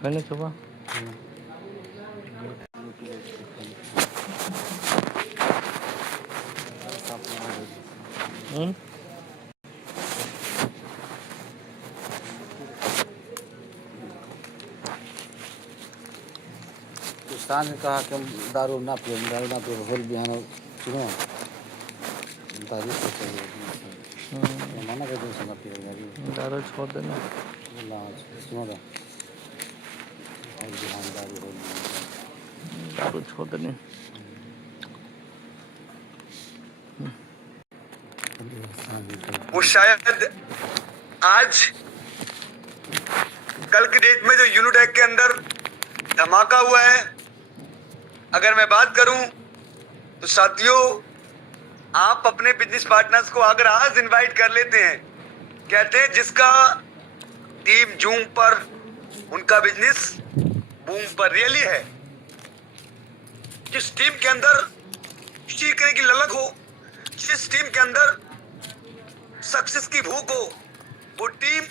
करने सुबह उस्ताद ने कहा कि हम दारू ना पिए होल बिहान सुनो दारू से चाहिए मना कर दो सुना पिए दारू छोड़ देना सुनो दा होल बिहान दारू छोड़ देने वो शायद आज कल की डेट में जो यूनिटेक के अंदर धमाका हुआ है, अगर मैं बात करूं तो साथियों, आप अपने बिजनेस पार्टनर्स को अगर आज इनवाइट कर लेते हैं, कहते हैं जिसका टीम जूम पर उनका बिजनेस बूम पर रियली है। जिस टीम के अंदर सीखने की ललक हो, जिस टीम के अंदर सक्सेस की भूख हो, वो टीम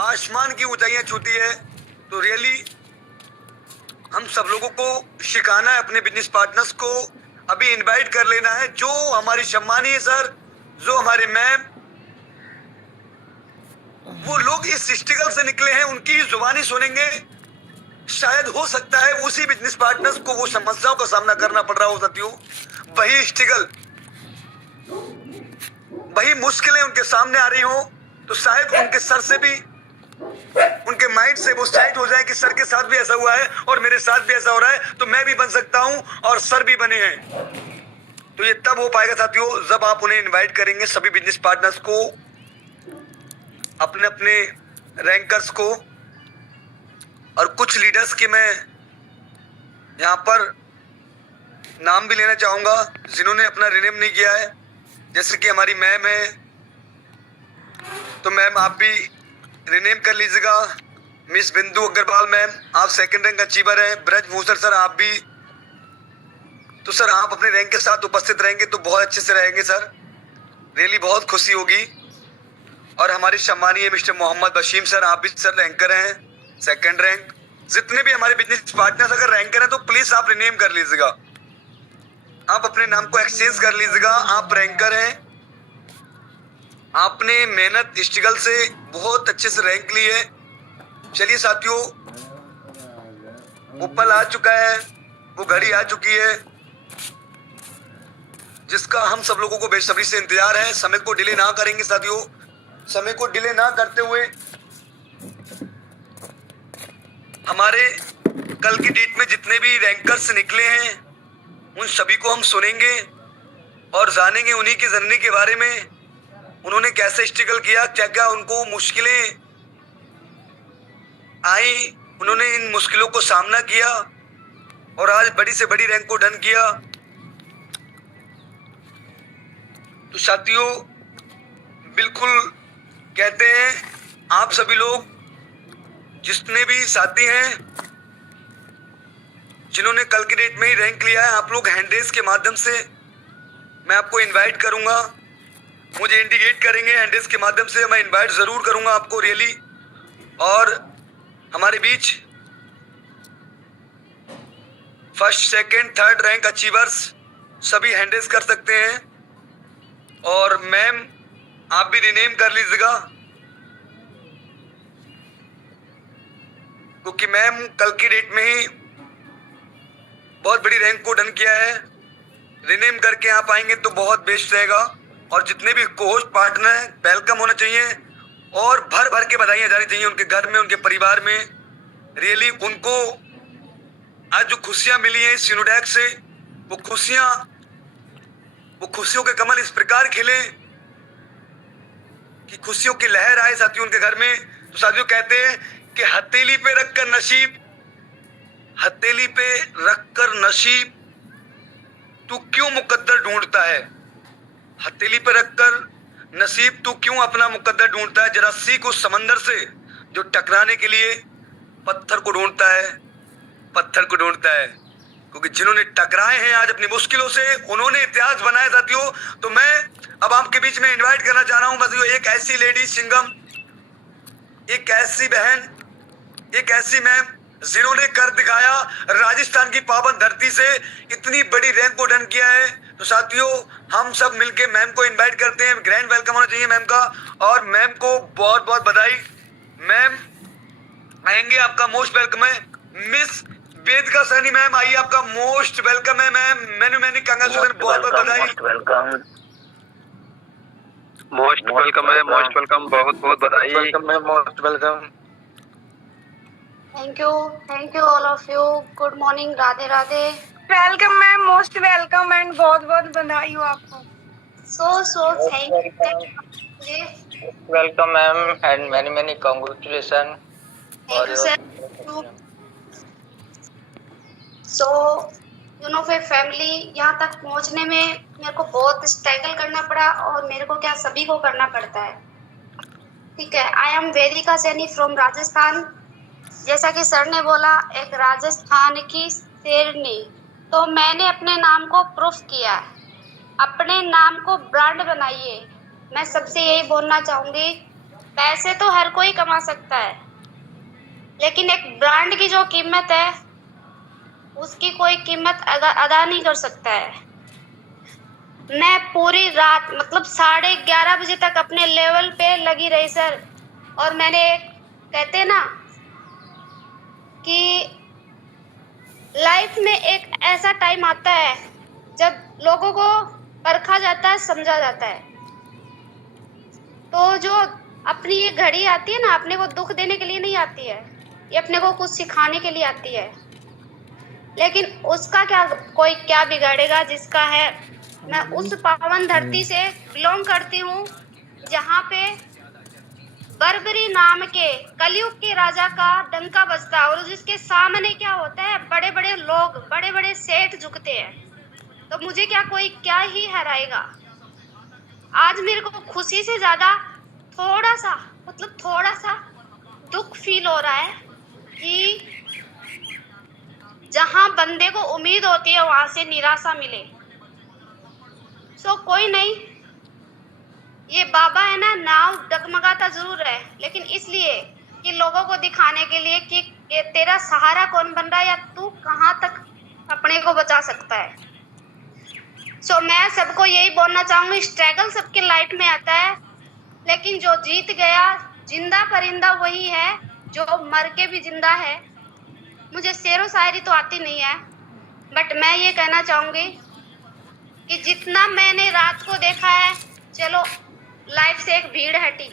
आसमान की ऊंचाइयां छूती है। तो रियली हम सब लोगों को सिखाना है, अपने बिजनेस पार्टनर्स को अभी इनवाइट कर लेना है। जो हमारी सम्मानीय सर, जो हमारे मैम, वो लोग इस स्ट्रगल से निकले हैं, उनकी जुबानी सुनेंगे। शायद हो सकता है उसी बिजनेस पार्टनर्स को वो समस्याओं का सामना करना पड़ रहा हो साथियों, वही स्ट्रगल, वही मुश्किलें उनके सामने आ रही हो, तो शायद उनके सर से भी, उनके माइंड से वो साइड हो जाए कि सर के साथ भी ऐसा हुआ है और मेरे साथ भी ऐसा हो रहा है, तो मैं भी बन सकता हूं और सर भी बने हैं। तो ये तब हो पाएगा साथियों जब आप उन्हें इनवाइट करेंगे, सभी बिजनेस पार्टनर्स को, अपने अपने रैंकर्स को, और कुछ लीडर्स के मैं यहां पर नाम भी लेना चाहूंगा जिन्होंने अपना रिनेम नहीं किया है, जैसे कि हमारी मैम है। तो मैम आप भी रिनेम कर लीजिएगा। मिस बिंदु अग्रवाल मैम, आप सेकंड रैंक अचीवर हैं। ब्रजभूषण सर आप भी, तो सर आप अपने रैंक के साथ उपस्थित रहेंगे तो बहुत अच्छे से रहेंगे सर, रियली बहुत खुशी होगी। और हमारे सम्मानीय मिस्टर मोहम्मद बशीम सर, आप भी सर रैंकर हैं, सेकंड रैंक। जितने भी हमारे बिजनेस पार्टनर्स अगर रैंकर हैं तो प्लीज आप रिनेम कर लीजिएगा, आप अपने नाम को एक्सचेंज कर लीजिएगा। आप रैंकर हैं, आपने मेहनत स्ट्रगल से बहुत अच्छे से रैंक ली है। चलिए साथियों, वो पल आ चुका है, वो घड़ी आ चुकी है जिसका हम सब लोगों को बेसब्री से इंतजार है। समय को डिले ना करेंगे साथियों, समय को डिले ना करते हुए हमारे कल की डेट में जितने भी रैंकर्स निकले हैं उन सभी को हम सुनेंगे और जानेंगे उन्हीं की जर्नी के बारे में। उन्होंने कैसे स्ट्रगल किया, क्या क्या उनको मुश्किलें आई, उन्होंने इन मुश्किलों को सामना किया और आज बड़ी से बड़ी रैंक को डन किया। तो साथियों, बिल्कुल कहते हैं आप सभी लोग जितने भी साथी हैं जिन्होंने कल की डेट में ही रैंक लिया है, आप लोग हैंडरेस के माध्यम से मैं आपको इनवाइट करूंगा, मुझे इंडिकेट करेंगे हैंडरेस के माध्यम से, मैं इनवाइट जरूर करूंगा आपको रियली। और हमारे बीच first second third rank achievers सभी हैंडरेस कर सकते हैं। और मैम आप भी रिनेम कर लीजिएगा, क्योंकि मैम कल की डेट में ही बहुत बड़ी रैंक को डन किया है। रिनेम करके आप आएंगे तो बहुत बेस्ट रहेगा। और जितने भी कोहोस्ट पार्टनर हैं वेलकम होना चाहिए और भर भर के बधाइयां जानी चाहिए उनके घर में, उनके परिवार में। रियली उनको आज जो खुशियां मिली हैं इस यूनिटेक से, वो खुशियों के कमल इस प्रकार खिले कि खुशियों की लहर आए साथियों उनके घर में। तो साथियों कहते हैं कि हथेली पे रखकर नसीब तू क्यों मुकद्दर ढूंढता है, हथेली पे रखकर नसीब तू क्यों अपना मुकद्दर ढूंढता है। जरा सीख उस समंदर से जो टकराने के लिए पत्थर को ढूंढता है, क्योंकि जिन्होंने टकराए हैं आज अपनी मुश्किलों से, उन्होंने इतिहास बनाया साथियों। तो मैं अब आपके बीच में इनवाइट करना चाह रहा हूं साथियों एक ऐसी लेडी सिंगम एक ऐसी बहन, एक ऐसी मैम जिन्होंने कर दिखाया, राजस्थान की पावन धरती से इतनी बड़ी रैंक को डन किया है। तो साथियों, हम सब मिलके मैम को इनवाइट करते हैं। ग्रैंड वेलकम होना चाहिए मैम का, और मैम को बहुत बहुत बधाई। मैम आएंगे, आपका मोस्ट वेलकम है। मिस वेदिका सैनी मैम आइए, आपका मोस्ट वेलकम है मैम। मैनी कांग्रेचुलेशन, बहुत बहुत बधाई। मोस्ट वेलकम है, मोस्ट वेलकम, बहुत बहुत बधाई। वेलकम है, most welcome. Thank you all of you. Good morning, Radhe Radhe. Welcome ma'am, most welcome and बहुत बहुत बधाई हो आपको। So thank you. Welcome ma'am and many congratulation. Thank you sir. So फिर फैमिली यहाँ तक पहुँचने में मेरे को बहुत स्ट्रगल करना पड़ा, और मेरे को क्या सभी को करना पड़ता है। ठीक है, I am Vedika Saini from Rajasthan. जैसा कि सर ने बोला, एक राजस्थान की शेरनी, तो मैंने अपने नाम को प्रूफ किया है। अपने नाम को ब्रांड बनाइए। मैं सबसे यही बोलना चाहूँगी, पैसे तो हर कोई कमा सकता है, लेकिन एक ब्रांड की जो कीमत है उसकी कोई कीमत अदा नहीं कर सकता है। मैं पूरी रात मतलब 11:30 बजे तक अपने लेवल पे लगी रही सर, और मैंने कहते हैं ना कि लाइफ में एक ऐसा टाइम आता है जब लोगों को परखा जाता है, समझा जाता है। तो जो अपनी ये घड़ी आती है ना, अपने को दुख देने के लिए नहीं आती है, ये अपने को कुछ सिखाने के लिए आती है। लेकिन उसका कोई क्या बिगाड़ेगा जिसका है। मैं उस पावन धरती से बिलोंग करती हूँ जहाँ पे बर्बरी नाम के कलयुग के राजा का डंका बजता है, और जिसके सामने क्या होता है, बड़े बड़े लोग, बड़े बड़े सेठ झुकते हैं। तो मुझे क्या ही हराएगा। आज मेरे को खुशी से ज्यादा थोड़ा सा दुख फील हो रहा है कि जहां बंदे को उम्मीद होती है वहां से निराशा मिले। सो कोई नहीं, ये बाबा है ना, नाव डगमगाता जरूर है, लेकिन इसलिए कि लोगों को दिखाने के लिए कि तेरा सहारा कौन बन रहा है, या तू कहां तक अपने को बचा सकता है। सो मैं सबको यही बोलना चाहूंगी, स्ट्रगल सबके लाइफ में आता है, लेकिन जो जीत गया, जिंदा परिंदा वही है जो मर के भी जिंदा है। मुझे शेरो शायरी तो आती नहीं है, बट मैं ये कहना चाहूंगी कि जितना मैंने रात को देखा है, चलो लाइफ से एक भीड़ हटी,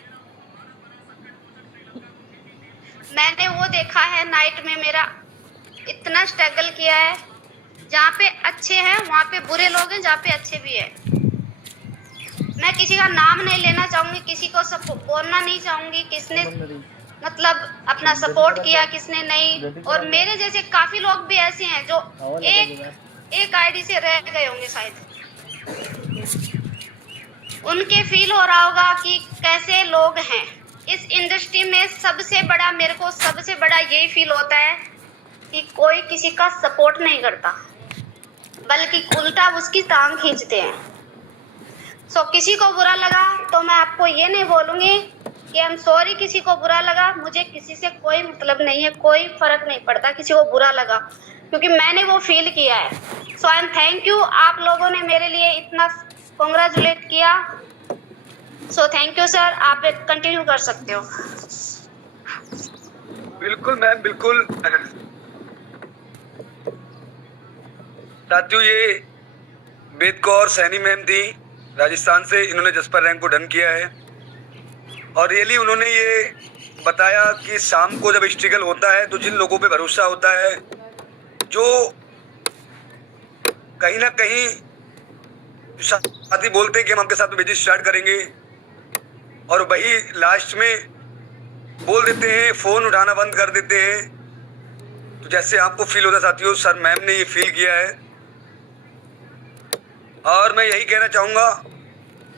मैंने वो देखा है। नाइट में मेरा इतना स्ट्रगल किया है, जहाँ पे अच्छे हैं वहाँ पे बुरे लोग हैं, जहाँ पे अच्छे भी है। मैं किसी का नाम नहीं लेना चाहूंगी, किसी को बोलना नहीं चाहूंगी किसने मतलब अपना सपोर्ट किया, किसने नहीं। और मेरे जैसे काफी लोग भी ऐसे हैं जो एक आईडी से रह गए होंगे शायद। उनके फील हो रहा होगा कि कैसे लोग हैं इस इंडस्ट्री में। सबसे बड़ा मेरे को सबसे बड़ा यही फील होता है कि कोई किसी का सपोर्ट नहीं करता, बल्कि उल्टा उसकी टांग खींचते हैं। सो किसी को बुरा लगा तो मैं आपको ये नहीं बोलूंगी कि आई एम सॉरी, किसी को बुरा लगा, मुझे किसी से कोई मतलब नहीं है, कोई फर्क नहीं पड़ता किसी को बुरा लगा, क्योंकि मैंने वो फील किया है। सो आई एम थैंक यू, आप लोगों ने मेरे लिए इतना कांग्रेचुलेट किया। सो थैंक यू सर, आप कंटिन्यू कर सकते हो। बिल्कुल मैम, बिल्कुल। साथियों, ये वेदकौर सैनी मैम थी राजस्थान से, इन्होंने जसपर रैंक को डन किया है, और रियली उन्होंने ये बताया कि शाम को जब स्ट्रगल होता है तो जिन लोगों पे भरोसा होता है, जो कहीं ना कहीं साथी बोलते हैं कि हम आपके साथ में बिजनेस स्टार्ट करेंगे, और वही लास्ट में बोल देते हैं, फोन उठाना बंद कर देते हैं। तो जैसे आपको फील होता है साथियों, सर मैम ने ये फील किया है। और मैं यही कहना चाहूँगा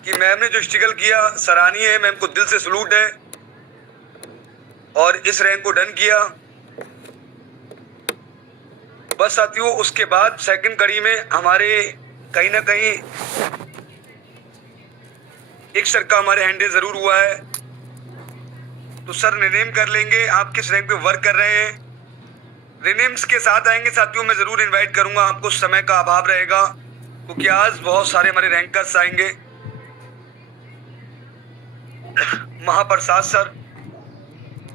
कि मैम ने जो स्ट्रगल किया सराहनीय है, मैम को दिल से सलूट है, और इस रैंक को डन किया। बस साथियों, उसके बाद सेकंड कड़ी में हमारे कहीं ना कहीं एक सर का हमारे हैंडल जरूर हुआ है, तो सर रिनेम कर लेंगे आप किस रैंक पे वर्क कर रहे हैं। रिनेम्स के साथ आएंगे साथियों, मैं जरूर इनवाइट करूंगा आपको, समय का अभाव रहेगा क्योंकि आज बहुत सारे हमारे रैंकर्स आएंगे। महाप्रसाद सर,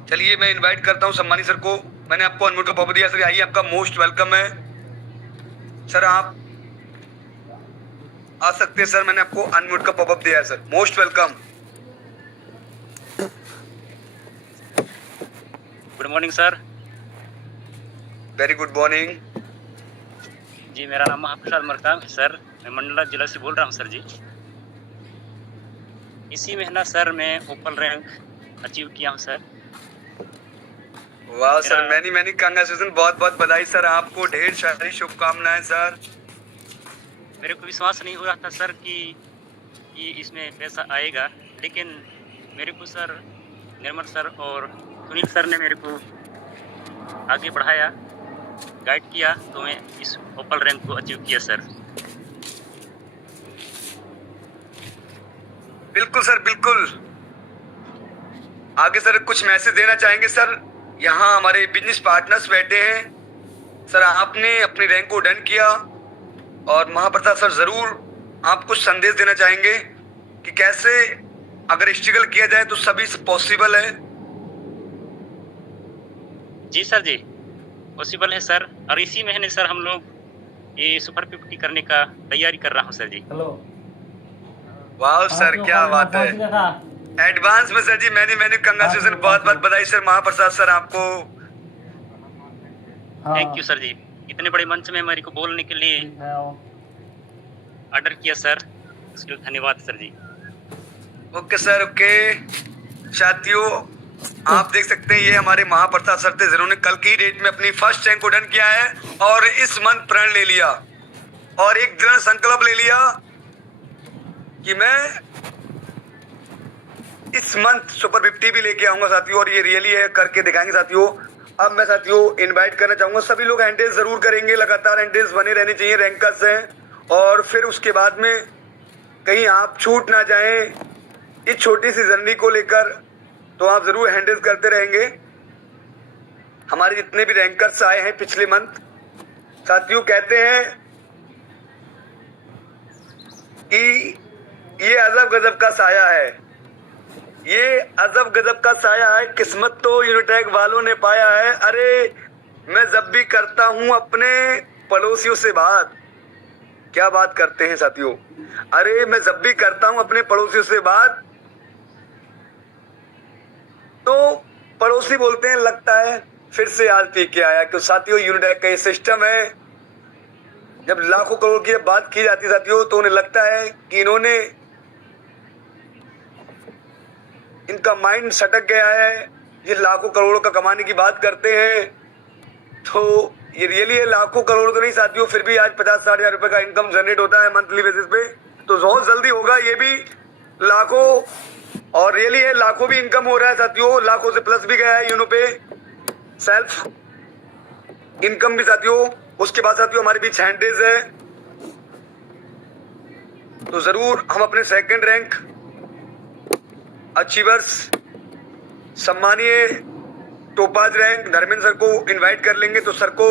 चलिए मैं इनवाइट करता हूं सम्मानी सर को। मैंने आपको अनम्यूट का पॉपअप दिया सर, आइए, आपका मोस्ट वेलकम है सर, आप आ सकते हैं सर, मैंने आपको अनम्यूट का पॉपअप दिया है sir, most welcome. Good morning sir. Very good morning ji, मेरा नाम महाप्रसाद मरकाम है सर, मैं मंडला जिला से बोल रहा हूँ सर जी। इसी महीना सर मैं ओपल रैंक अचीव किया हूँ सर। वाह सर, मैनी कांग्रेचुलेशन, बहुत बहुत बधाई सर आपको, ढेर सारी शुभकामनाएं सर। मेरे को विश्वास नहीं हो रहा था सर कि इसमें पैसा आएगा, लेकिन मेरे को सर निर्मल सर और सुनील सर ने मेरे को आगे बढ़ाया, गाइड किया, तो मैं इस ओपल रैंक को अचीव किया सर। बिल्कुल सर, बिल्कुल। आगे सर कुछ मैसेज देना चाहेंगे सर? यहाँ हमारे बिजनेस पार्टनर्स बैठे हैं सर, आपने अपनी रैंक को डन किया और महाप्रसाद सर जरूर आप कुछ संदेश देना चाहेंगे कि कैसे अगर स्ट्रगल किया जाए तो सभी पॉसिबल है। जी सर जी, पॉसिबल है सर, और इसी महीने सर हम लोग ये सुपर 50 करने का तैयारी कर रहा हूँ सर जी। वाह सर, क्या बात है, एडवांस में सर जी मैनी कांग्रेचुलेशन, बहुत बहुत बधाई सर महाप्रसाद सर आपको। थैंक यू सर जी, इतने बड़े मंच में मेरे को बोलने के लिए ऑर्डर किया सर, उसके लिए धन्यवाद सर जी। ओके सर, ओके साथियों, आप देख सकते हैं ये हमारे महाप्रसाद सर थे जिन्होंने कल की डेट में अपनी फर्स्ट रैंक को डन किया है और इस मंथ प्रण ले लिया और एक दृढ़ संकल्प ले लिया कि मैं इस मंथ सुपर 50 भी लेके आऊंगा साथियों, और ये रियली है, करके दिखाएंगे साथियों। अब मैं साथियों इनवाइट करना चाहूंगा, सभी लोग हैंडल्स जरूर करेंगे, लगातार हैंडल्स बने रहने चाहिए रैंकर्स हैं, और फिर उसके बाद में कहीं आप छूट ना जाएं इस छोटी सी जर्नी को लेकर, तो आप जरूर हैंडल करते रहेंगे। हमारे जितने भी रैंकर्स आए हैं पिछले मंथ साथियों, कहते हैं कि ये अजब गजब का साया है, ये अजब गजब का साया है, किस्मत तो यूनिटैग वालों ने पाया है। अरे मैं जब भी करता हूं अपने पड़ोसियों से बात, क्या बात करते हैं साथियों, अरे मैं जब भी करता हूं अपने पड़ोसियों से बात तो पड़ोसी बोलते हैं लगता है फिर से आज पी के आया। क्यों साथियों, यूनिटैग का ये सिस्टम है, जब लाखों करोड़ की बात की जाती है साथियों तो उन्हें लगता है कि इन्होंने, इनका माइंड सटक गया है, ये लाखों करोड़ों का कमाने की बात करते हैं, तो ये रियली है लाखों करोड़ तो नहीं साथियों, फिर भी आज 50-60 हजार रुपए का इनकम जनरेट होता है मंथली बेसिस पे, तो बहुत जल्दी होगा ये भी लाखों, और रियली है लाखों भी इनकम हो रहा है साथियों, लाखों से प्लस भी गया है यूनो पे सेल्फ इनकम भी साथियों। उसके बाद साथियों हमारे बीच हैंडल्स है, तो जरूर हम अपने सेकंड रैंक अचीवर्स सम्मानीय टोपाज रैंक धर्मेंद्र सर को इनवाइट कर लेंगे, तो सर को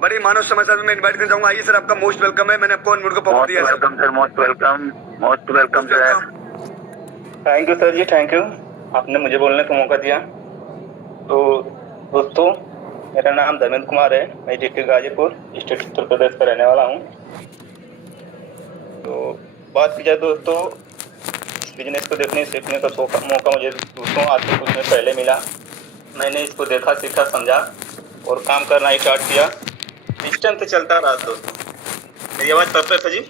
बड़े मानव समाचार में मैं इनवाइट करना चाहूंगा। आइए सर, आपका मोस्ट वेलकम है, मैंने आपको अनम्यूट का पॉपअप दिया है sir. Sir, most welcome sir. Thank you sir ji, thank you, आपने मुझे बोलने का मौका दिया। तो दोस्तों, मेरा नाम धर्मेंद्र कुमार है, मैं डिस्ट्रिक्ट गाजीपुर, स्टेट उत्तर प्रदेश का रहने वाला हूँ। तो बात की जाए दोस्तों, इस बिजनेस को देखने सीखने का मौका मुझे दोस्तों आज से कुछ दिन पहले मिला। मैंने इसको देखा, सीखा, समझा और काम करना स्टार्ट किया, सिस्टम से चलता रहा दोस्तों। मेरी आवाज़ परफेक्ट है जी?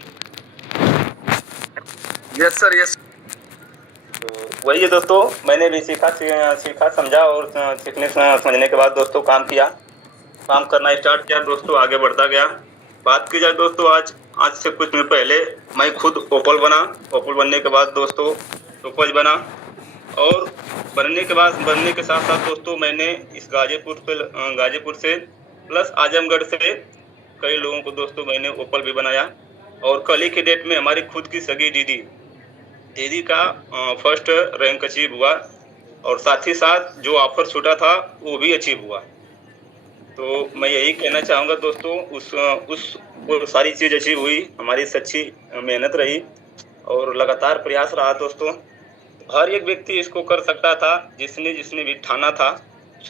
Yes sir, yes. तो वही है दोस्तों, मैंने भी सीखा समझा और सीखने समझने के बाद दोस्तों काम किया, काम करना स्टार्ट किया दोस्तों, आगे बढ़ता गया। बात की जाए दोस्तों, आज से कुछ दिन पहले मैं खुद ओपल बना, ओपल बनने के बाद दोस्तों टोपाज बना, और बनने के साथ साथ दोस्तों मैंने इस गाजीपुर से प्लस आजमगढ़ से कई लोगों को दोस्तों मैंने ओपल भी बनाया। और कल ही की डेट में हमारी खुद की सगी दीदी का फर्स्ट रैंक अचीव हुआ, और साथ ही साथ जो ऑफर छूटा था वो भी अचीव हुआ। तो मैं यही कहना चाहूँगा दोस्तों, वो सारी चीज़ अचीव हुई, हमारी सच्ची मेहनत रही और लगातार प्रयास रहा दोस्तों। हर एक व्यक्ति इसको कर सकता था, जिसने भी ठाना था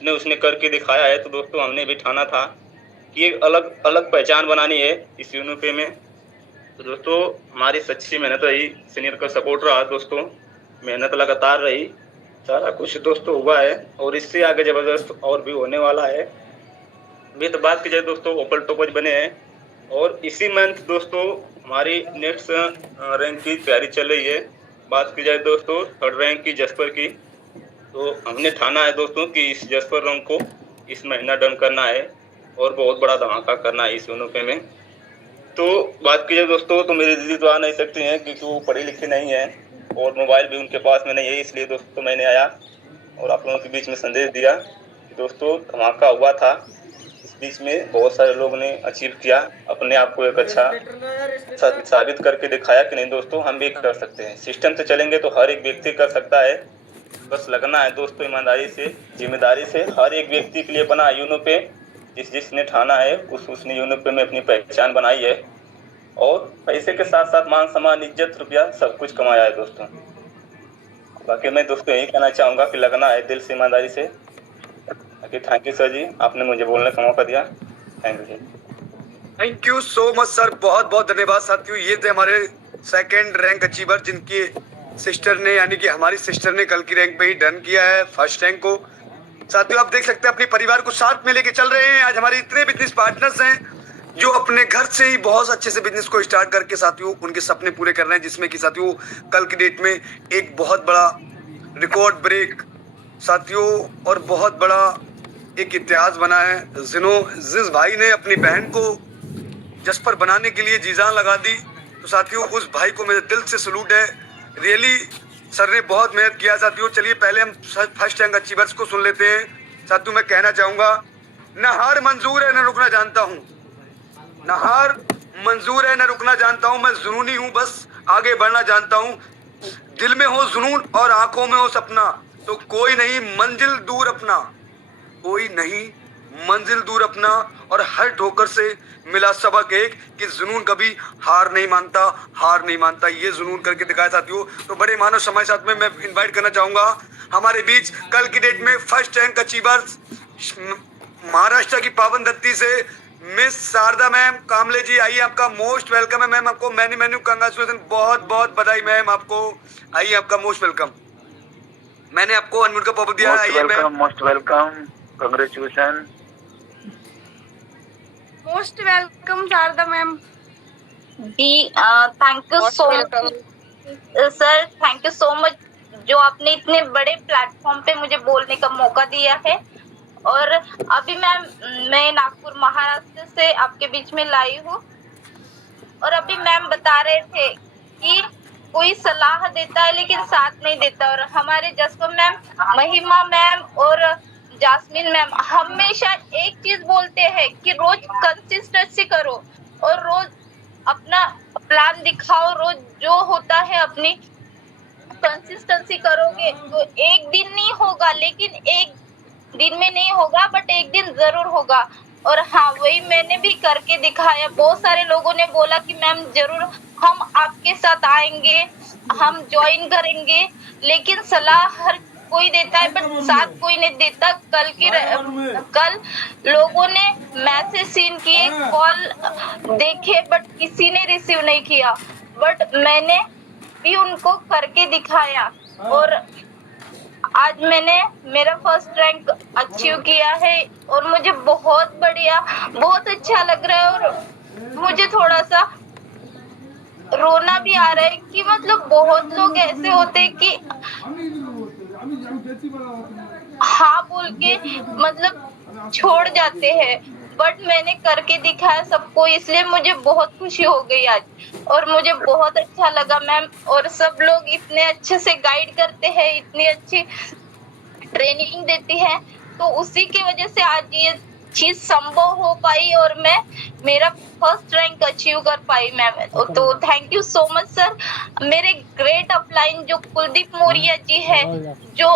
उसने करके दिखाया है। तो दोस्तों हमने भी ठाना था कि एक अलग अलग पहचान बनानी है इस यूनो पे में। तो दोस्तों हमारी सच्ची मेहनत रही, सीनियर का सपोर्ट रहा दोस्तों, मेहनत लगातार रही, सारा कुछ दोस्तों हुआ है और इससे आगे ज़बरदस्त और भी होने वाला है। अभी तो बात की जाए दोस्तों, ओपल टॉपर्स बने हैं और इसी मंथ दोस्तों हमारी नेक्स्ट रैंक की तैयारी चल रही है। बात की जाए दोस्तों 3rd रैंक की जसपर की, तो हमने ठाना है दोस्तों कि इस जसपर रैंक को इस महीना डन करना है और बहुत बड़ा धमाका करना है इस यूनो पे में। तो बात की जाए दोस्तों तो मेरी दीदी तो आ नहीं सकती हैं क्योंकि वो पढ़ी लिखी नहीं है और मोबाइल भी उनके पास में नहीं है, इसलिए दोस्तों मैंने आया और आप लोगों के बीच में संदेश दिया कि दोस्तों धमाका हुआ था। इस बीच में बहुत सारे लोगों ने अचीव किया, अपने आप को एक अच्छा साबित करके दिखाया कि नहीं दोस्तों हम भी कर सकते हैं। सिस्टम से चलेंगे तो हर एक व्यक्ति कर सकता है, बस लगना है दोस्तों ईमानदारी से, जिम्मेदारी से। हर एक व्यक्ति के लिए बना यूनो पे, जिसने ठाना है उसने यूनो पे में अपनी पहचान बनाई है और पैसे के साथ साथ मान सम्मान इज्जत रुपया सब कुछ कमाया है दोस्तों। बाकी मैं दोस्तों यही कहना चाहूँगा कि लगना है दिल से, ईमानदारी से। बाकी थैंक यू सर जी, आपने मुझे बोलने का मौका दिया, thank you. Thank you so much sir, बहुत बहुत धन्यवाद साथियों। ये थे हमारे 2nd रैंक अचीवर जिनकी सिस्टर ने यानी कि हमारी सिस्टर ने कल की रैंक पे ही डन किया है 1st रैंक को। साथियों आप देख सकते हैं अपने परिवार को साथ में लेके चल रहे हैं। आज हमारे इतने बिजनेस पार्टनर्स हैं जो अपने घर से ही बहुत अच्छे से बिजनेस को स्टार्ट करके साथियों उनके सपने पूरे कर रहे हैं, जिसमें कि साथियों कल की डेट में एक बहुत बड़ा रिकॉर्ड ब्रेक साथियों और बहुत बड़ा एक इतिहास बना है। जिस भाई ने अपनी बहन को जसपर बनाने के लिए जी जान लगा दी, तो साथियों उस भाई को मेरे दिल से सलूट है। रियली सर ने बहुत मेहनत किया साथियों। चलिए पहले हम 1st रैंक अचीवर्स को सुन लेते हैं। साथियों मैं कहना चाहूँगा, न हार मंजूर है न रुकना जानता हूँ, न हार मंजूर है न रुकना जानता हूँ। मैं जुनूनी हूँ, बस आगे बढ़ना जानता हूँ। दिल में हो जुनून और आंखों में हो सपना, तो कोई नहीं मंजिल दूर अपना, कोई नहीं मंजिल दूर अपना। और हर ठोकर से मिला सबक एक कि जुनून कभी हार नहीं मानता, हार नहीं मानता। ये जुनून करके दिखाया साथियों। तो बड़े मानव समय साथ में मैं इनवाइट करना चाहूँगा हमारे बीच कल की डेट में 1st रैंक अचीवर्स महाराष्ट्र की पावन धरती से मिस शारदा मैम कामले जी। आइए, आपका मोस्ट वेलकम है मैम, आपको मैन्यू कंग्रेचुलेशन, बहुत बहुत बधाई मैम आपको। आइए, आपका मोस्ट वेलकम। मैंने आपको अनम्यूट का पॉपअप दिया है। आइए ma'am, most welcome, congratulation. Most welcome Sharda ma'am. जी thank you so much sir, thank you so much जो आपने इतने बड़े प्लेटफॉर्म पे मुझे बोलने का मौका दिया है। और अभी मैं नागपुर महाराष्ट्र से आपके बीच में लाई हूँ। और अभी मैम बता रहे थे कि कोई सलाह देता है लेकिन साथ नहीं देता। और हमारे जसपर मैम, महिमा मैम और जास्मिन मैम हमेशा एक चीज बोलते हैं कि रोज कंसिस्टेंसी करो और रोज अपना प्लान दिखाओ। रोज जो होता है अपनी कंसिस्टेंसी करोगे तो एक दिन नहीं होगा, लेकिन एक दिन में नहीं होगा बट एक दिन जरूर होगा। और हाँ, वही मैंने भी करके दिखाया। बहुत सारे लोगों ने बोला कि मैम जरूर हम आपके साथ आएंगे, हम ज्वाइन करेंगे, लेकिन सलाह हर कोई देता है बट साथ कोई नहीं देता। कल लोगों ने मैसेज सीन किए, कॉल देखे बट किसी ने रिसीव नहीं किया, बट मैंने भी उनको करके दिखाया। और आज मैंने मेरा 1st रैंक अचीव किया है और मुझे बहुत बढ़िया, बहुत अच्छा लग रहा है। और मुझे थोड़ा सा रोना भी आ रहा है कि मतलब बहुत लोग ऐसे होते हैं कि हाँ बोल के मतलब छोड़ जाते हैं, बट मैंने करके दिखाया सबको, इसलिए मुझे बहुत खुशी हो गई आज। और मुझे बहुत अच्छा लगा मैम। और सब लोग इतने अच्छे से गाइड करते हैं, इतनी अच्छी ट्रेनिंग देती है, तो उसी की वजह से आज ये चीज संभव हो पाई और मैं मेरा फर्स्ट रैंक अचीव कर पाई मैम। तो thank you so much sir. मेरे ग्रेट अपलाइन जो कुलदीप मौर्य जी है, जो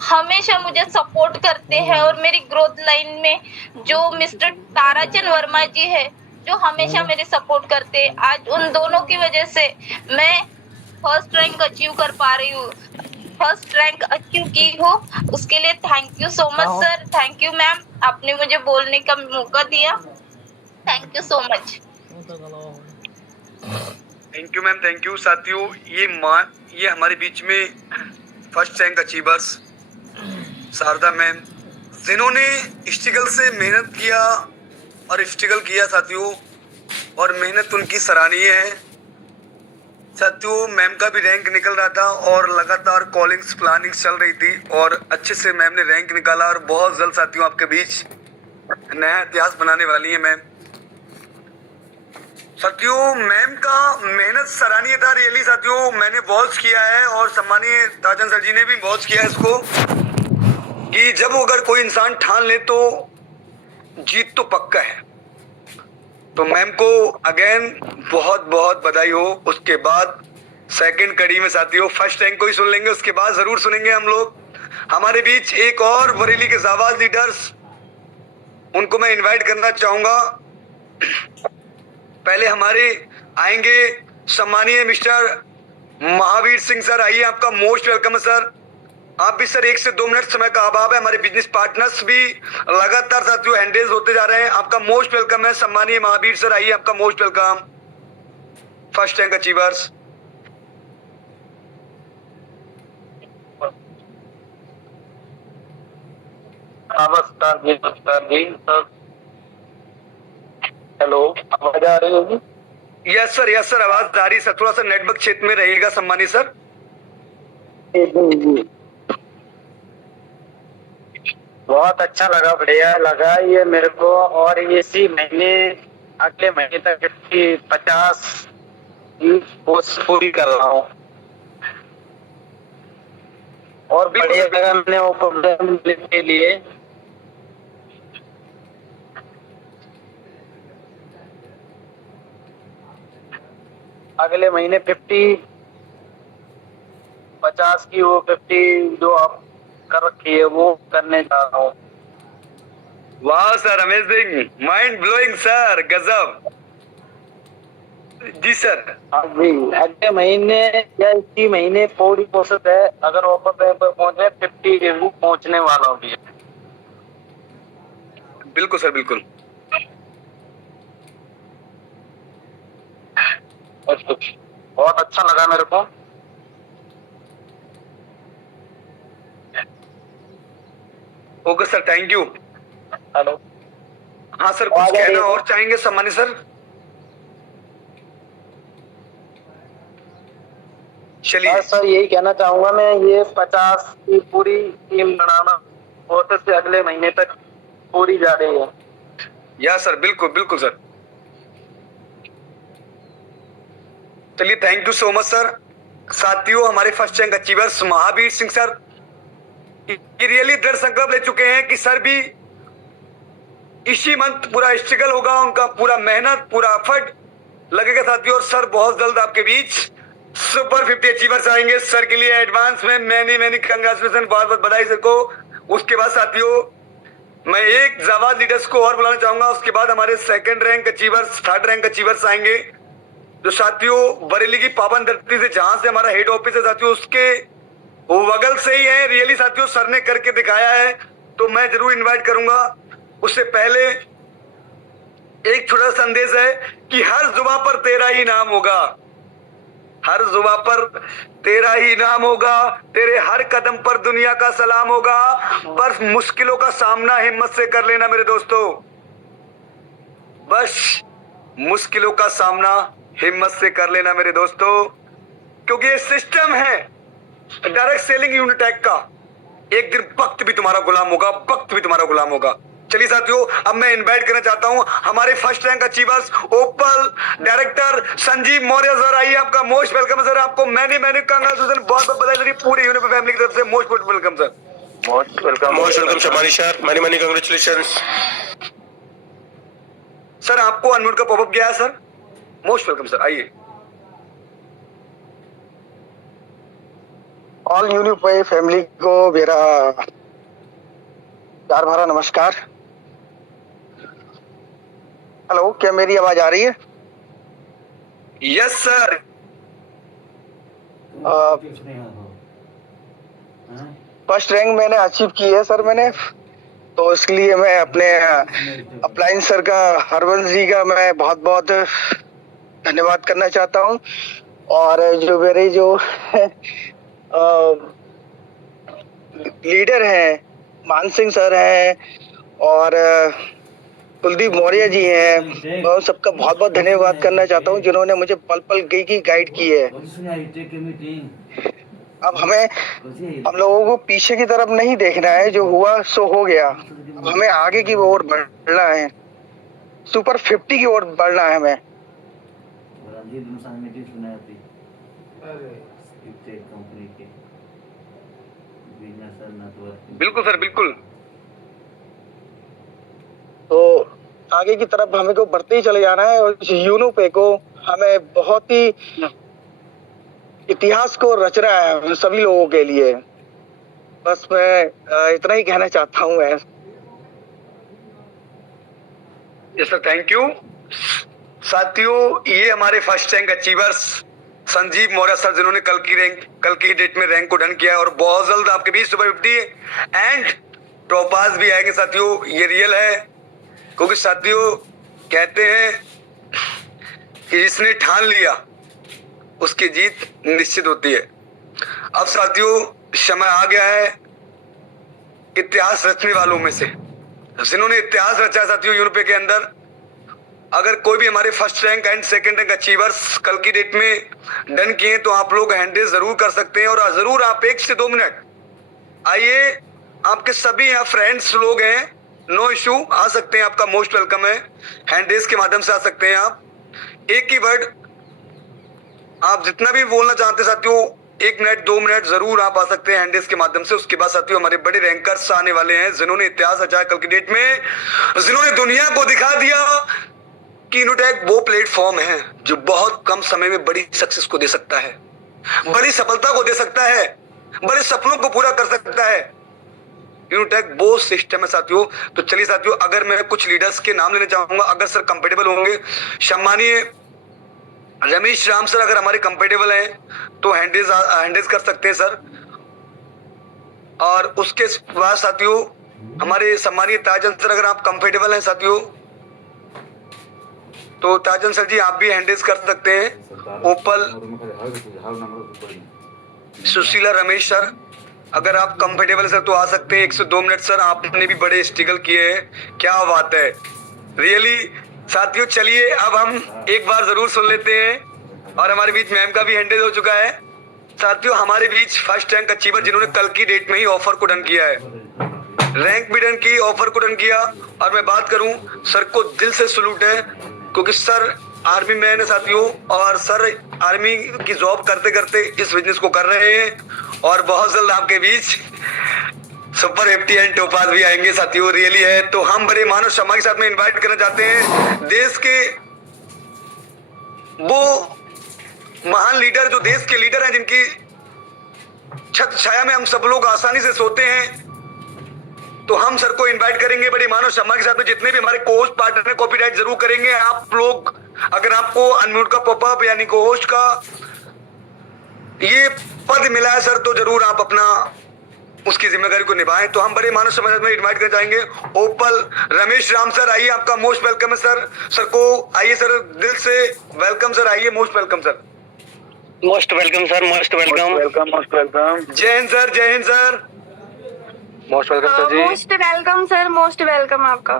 हमेशा मुझे सपोर्ट करते हैं, और मेरी ग्रोथ लाइन में जो मिस्टर ताराचंद वर्मा जी है, जो हमेशा मेरे सपोर्ट करते हैं। आज उन दोनों की वजह से मैं फर्स्ट रैंक अचीव कर पा रही हूँ, फर्स्ट रैंक अचीव की हूँ। उसके लिए thank you so much sir. Thank you ma'am, आपने मुझे बोलने का मौका दिया। Thank you so much. Thank you ma'am, thank you. साथियों, ये हमारे बीच में first rank achievers Sharda ma'am, जिन्होंने स्ट्रगल से मेहनत किया और स्ट्रगल किया साथियों, और मेहनत उनकी सराहनीय है साथियों। मैम का भी रैंक निकल रहा था और लगातार कॉलिंग्स प्लानिंग्स चल रही थी, और अच्छे से मैम ने रैंक निकाला, और बहुत जल्द साथियों आपके बीच नया इतिहास बनाने वाली है मैम। साथियों, मैम का मेहनत सराहनीय था रियली साथियों। मैंने वॉच किया है, और सम्मानीय ताजन सर जी ने भी वॉच किया है इसको, कि जब अगर कोई इंसान ठान ले तो जीत तो पक्का है। तो मैम को अगेन बहुत बहुत बधाई हो। उसके बाद सेकंड कड़ी में साथियों फर्स्ट रैंक को ही सुन लेंगे, उसके बाद जरूर सुनेंगे हम लोग। हमारे बीच एक और बरेली के जाबाज लीडर्स, उनको मैं इनवाइट करना चाहूंगा। पहले हमारे आएंगे सम्मानीय मिस्टर महावीर सिंह सर। आइए, आपका मोस्ट वेलकम है सर। आप भी सर 1 से 2 मिनट समय का अभाव है। हमारे बिजनेस पार्टनर्स भी लगातार साथियों हैंडल्स होते जा रहे हैं। आपका मोस्ट वेलकम है सम्मानीय महावीर सर। आइए, आपका most welcome. First rank achievers. नमस्कार जी, नमस्कार जी सर। हेलो, आवाज आ रही होगी? यस सर, आवाज आ रही है सर। थोड़ा सा नेटवर्क क्षेत्र में रहिएगा सम्मानीय सर। बहुत अच्छा लगा, बढ़िया लगा ये मेरे को। और इसी महीने अगले महीने तक 50 पोस्ट पूरी कर रहा हूँ, और बढ़िया लगा मैंने वो प्रोग्राम के लिए। अगले महीने 50 की वो 50 जो आप कर रखी है वो करने जा रहा हूँ। वाह sir, amazing, mind blowing sir, गजब जी सर। हाँ जी, अगले महीने या इसी महीने पूरी प्रोसेस है। अगर ऑफर रैंक पर पहुंचे 50 रिव्यू पहुंचने वाला भी है। बिल्कुल सर, बिल्कुल। बहुत अच्छा लगा मेरे को। Okay sir, thank you. Hello, हाँ सर, कुछ कहना और चाहेंगे सम्मानित सर? चलिए सर, यही कहना चाहूंगा मैं, ये 50 की पूरी टीम बनाना प्रोसेस से अगले महीने तक पूरी जा रही है। या सर, बिल्कुल बिल्कुल सर। चलिए, thank you so much sir. साथियों, हमारे first rank achievers Mahavir Singh sir ये रियली दृढ़ संकल्प ले चुके हैं कि सर भी इसी मंथ पूरा स्ट्रगल होगा, उनका पूरा मेहनत, पूरा एफर्ट लगेगा साथियों। और सर बहुत जल्द आपके बीच सुपर 50 अचीवर्स आएंगे। सर के लिए एडवांस में मैनी कंग्रेचुलेशन, बहुत बहुत बधाई सर को। उसके बाद साथियों मैं एक जाबाज लीडर्स को और बुलाना चाहूंगा। उसके बाद हमारे second rank achievers, third rank achievers आएंगे, जो साथियों बरेली की पावन धरती से, जहां से हमारा हेड ऑफिस है साथियों, उसके बगल से ही है। रियली साथियों सर ने करके दिखाया है, तो मैं जरूर इनवाइट करूंगा। उससे पहले एक छोटा संदेश है कि हर जुबां पर तेरा ही नाम होगा, हर जुबां पर तेरा ही नाम होगा, तेरे हर कदम पर दुनिया का सलाम होगा। बस मुश्किलों का सामना हिम्मत से कर लेना मेरे दोस्तों, बस मुश्किलों का सामना हिम्मत से कर लेना मेरे दोस्तों, क्योंकि ये सिस्टम है डायरेक्ट सेलिंग यूनिटैक का। एक दिन वक्त भी तुम्हारा गुलाम होगा, वक्त भी तुम्हारा गुलाम होगा। चलिए साथियों, अब मैं इनवाइट करना चाहता हूं हमारे फर्स्ट रैंक अचीवर्स ओपल डायरेक्टर संजीव मौर्य सर। आइए, आपका मोस्ट वेलकम सर। आपको मैनी कंग्रेचुलेशन, बहुत बहुत बधाई सर, पूरी यूनिफॉर्म फैमिली की तरफ से most welcome sir. Most welcome Shamani sir, money congratulations. Sir आपको अनम्यूट का पॉपअप गया है सर। मोस्ट वेलकम सर, आइए। ऑल यूनिफाई फैमिली को मेरा प्यार भरा नमस्कार। हेलो, क्या मेरी आवाज आ रही है? Yes sir. फर्स्ट रैंक मैंने अचीव की है सर मैंने, तो इसके लिए मैं अपने अप्लायंस सर का, हरवंश जी का मैं बहुत बहुत धन्यवाद करना चाहता हूँ। और जो मेरे जो लीडर हैं, मान सिंह सर हैं और कुलदीप मौर्य जी हैं, मैं उन सबका बहुत बहुत धन्यवाद करना चाहता हूँ जिन्होंने मुझे पल पल की गाइड की है। अब हम लोगों को पीछे की तरफ नहीं देखना है, जो हुआ सो हो गया। अब हमें आगे की ओर बढ़ना है, सुपर 50 की ओर बढ़ना है हमें। बिल्कुल सर, बिल्कुल। तो आगे की तरफ हमें को बढ़ते ही चले जाना है और यूनो पे को हमें बहुत ही इतिहास को रचना है सभी लोगों के लिए। बस मैं इतना ही कहना चाहता हूँ मैं। Yes sir, thank you. साथियों, ये हमारे first rank achievers Sanjeev Maurya sir, जिन्होंने कल की डेट में रैंक को डन किया है और बहुत जल्द आपके बीच सुपर 50 एंड टॉपर्स भी आएंगे साथियों। ये रियल है, क्योंकि साथियों कहते हैं कि जिसने ठान लिया उसकी जीत निश्चित होती है। अब साथियों समय आ गया है इतिहास रचने वालों में से, जिन्होंने इतिहास रचा है साथियों यूरोपे के अंदर। अगर कोई भी हमारे first rank and second rank achievers कल की डेट में डन किए तो आप लोग हैंड रेज जरूर कर सकते हैं और जरूर आप 1 से 2 मिनट आइए। आपके सभी यहाँ फ्रेंड्स लोग हैं, नो इशू, आ सकते हैं, आपका मोस्ट वेलकम है। हैंड रेज के माध्यम से आ सकते हैं आप। एक ही वर्ड आप जितना भी बोलना चाहते हैं साथियों, 1 मिनट 2 मिनट जरूर आप आ सकते हैं हैंड रेज के माध्यम से। उसके बाद साथियों हमारे बड़े रैंकर्स आने वाले हैं, जिन्होंने इतिहास रचा कल की डेट में, जिन्होंने दुनिया को दिखा दिया कि यूनोटेक वो प्लेटफॉर्म है जो बहुत कम समय में बड़ी सक्सेस को दे सकता है, बड़ी सफलता को दे सकता है, बड़े सपनों को पूरा कर सकता है। यूनोटेक वो सिस्टम है साथियों। तो चलिए साथियों, अगर मैं कुछ लीडर्स के नाम लेना चाहूंगा, अगर सर कंफर्टेबल होंगे। सम्मानीय रमेश राम सर अगर हमारे कंफर्टेबल हैं तो हैंडरेज कर सकते हैं सर। और उसके बाद साथियों हमारे सम्मानीय ताजन सर अगर आप कंफर्टेबल हैं साथियों, तो ताजन सर जी आप भी हैंडरेज कर सकते हैं। ओपल सुशीला रमेश सर अगर आप कंफर्टेबल सर तो आ सकते हैं 1 से 2 मिनट सर। आपने भी बड़े स्ट्रगल किए हैं, क्या बात है रियली साथियों। चलिए अब हम एक बार जरूर सुन लेते हैं। और हमारे बीच मैम का भी हैंडरेज हो चुका है साथियों। हमारे बीच फर्स्ट रैंक अचीवर जिन्होंने कल की डेट में ही ऑफर को डन किया है, रैंक भी डन की, ऑफर को डन किया। और मैं बात करूं, सर को दिल से सलूट है, क्योंकि सर आर्मी मैन है साथियों और सर आर्मी की जॉब करते करते इस बिजनेस को कर रहे हैं। और बहुत जल्द आपके बीच सुपर 50 एंड टोपाज भी आएंगे साथियों, रियली है। तो हम बड़े मानव शर्मा के साथ में इनवाइट करना चाहते हैं देश के वो महान लीडर, जो देश के लीडर हैं, जिनकी छत छाया में हम सब लोग आसानी से सोते हैं। तो हम सर को इनवाइट करेंगे बड़ी मानव शर्मा के साथ में। जितने भी हमारे को-होस्ट पार्टनर हैं कॉपीराइट जरूर करेंगे आप लोग। अगर आपको अनम्यूट का पॉपअप यानी को-होस्ट का ये पद मिला है सर, तो जरूर आप अपना उसकी जिम्मेदारी को निभाएं। तो हम बड़े मानव समाज में इनवाइट करना चाहेंगे ओपल रमेश राम सर, आइए, आपका मोस्ट वेलकम है सर। सर को आइए सर, दिल से वेलकम सर, आइए, most welcome sir. Most welcome sir, most welcome. जय हिंद सर, जय Hind sir. Most welcome sir ji. Most welcome sir, most welcome आपका।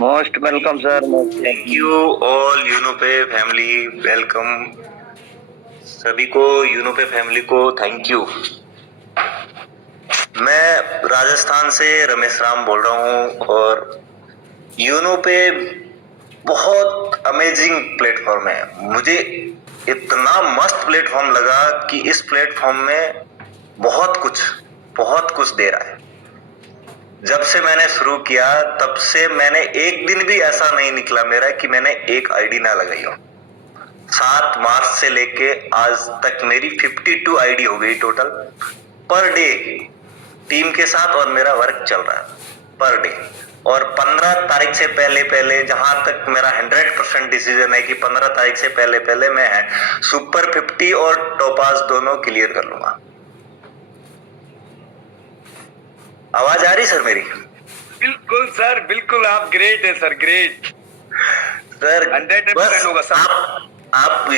Most welcome sir. Thank you all यूनोपे फैमिली, वेलकम सभी को, यूनोपे फैमिली को थैंक यू। मैं राजस्थान से रमेश राम बोल रहा हूँ और यूनोपे बहुत अमेजिंग प्लेटफॉर्म है। मुझे इतना मस्त प्लेटफॉर्म लगा कि इस प्लेटफॉर्म में बहुत कुछ बहुत कुछ दे रहा है। जब से मैंने शुरू किया तब से मैंने एक दिन भी ऐसा नहीं निकला मेरा कि मैंने एक आईडी ना लगाई हो। 7 मार्च से लेके आज तक मेरी 52 आईडी हो गई टोटल पर डे टीम के साथ, और मेरा वर्क चल रहा है पर डे। और 15 तारीख से पहले जहां तक मेरा 100% डिसीजन है कि 15 तारीख से पहले मैं सुपर 50 और टोपाज दोनों क्लियर कर लूंगा। आवाज आ रही सर मेरी? बिल्कुल सर, बिल्कुल आप ग्रेट है सर, ग्रेट सर। 100% होगा सर। आप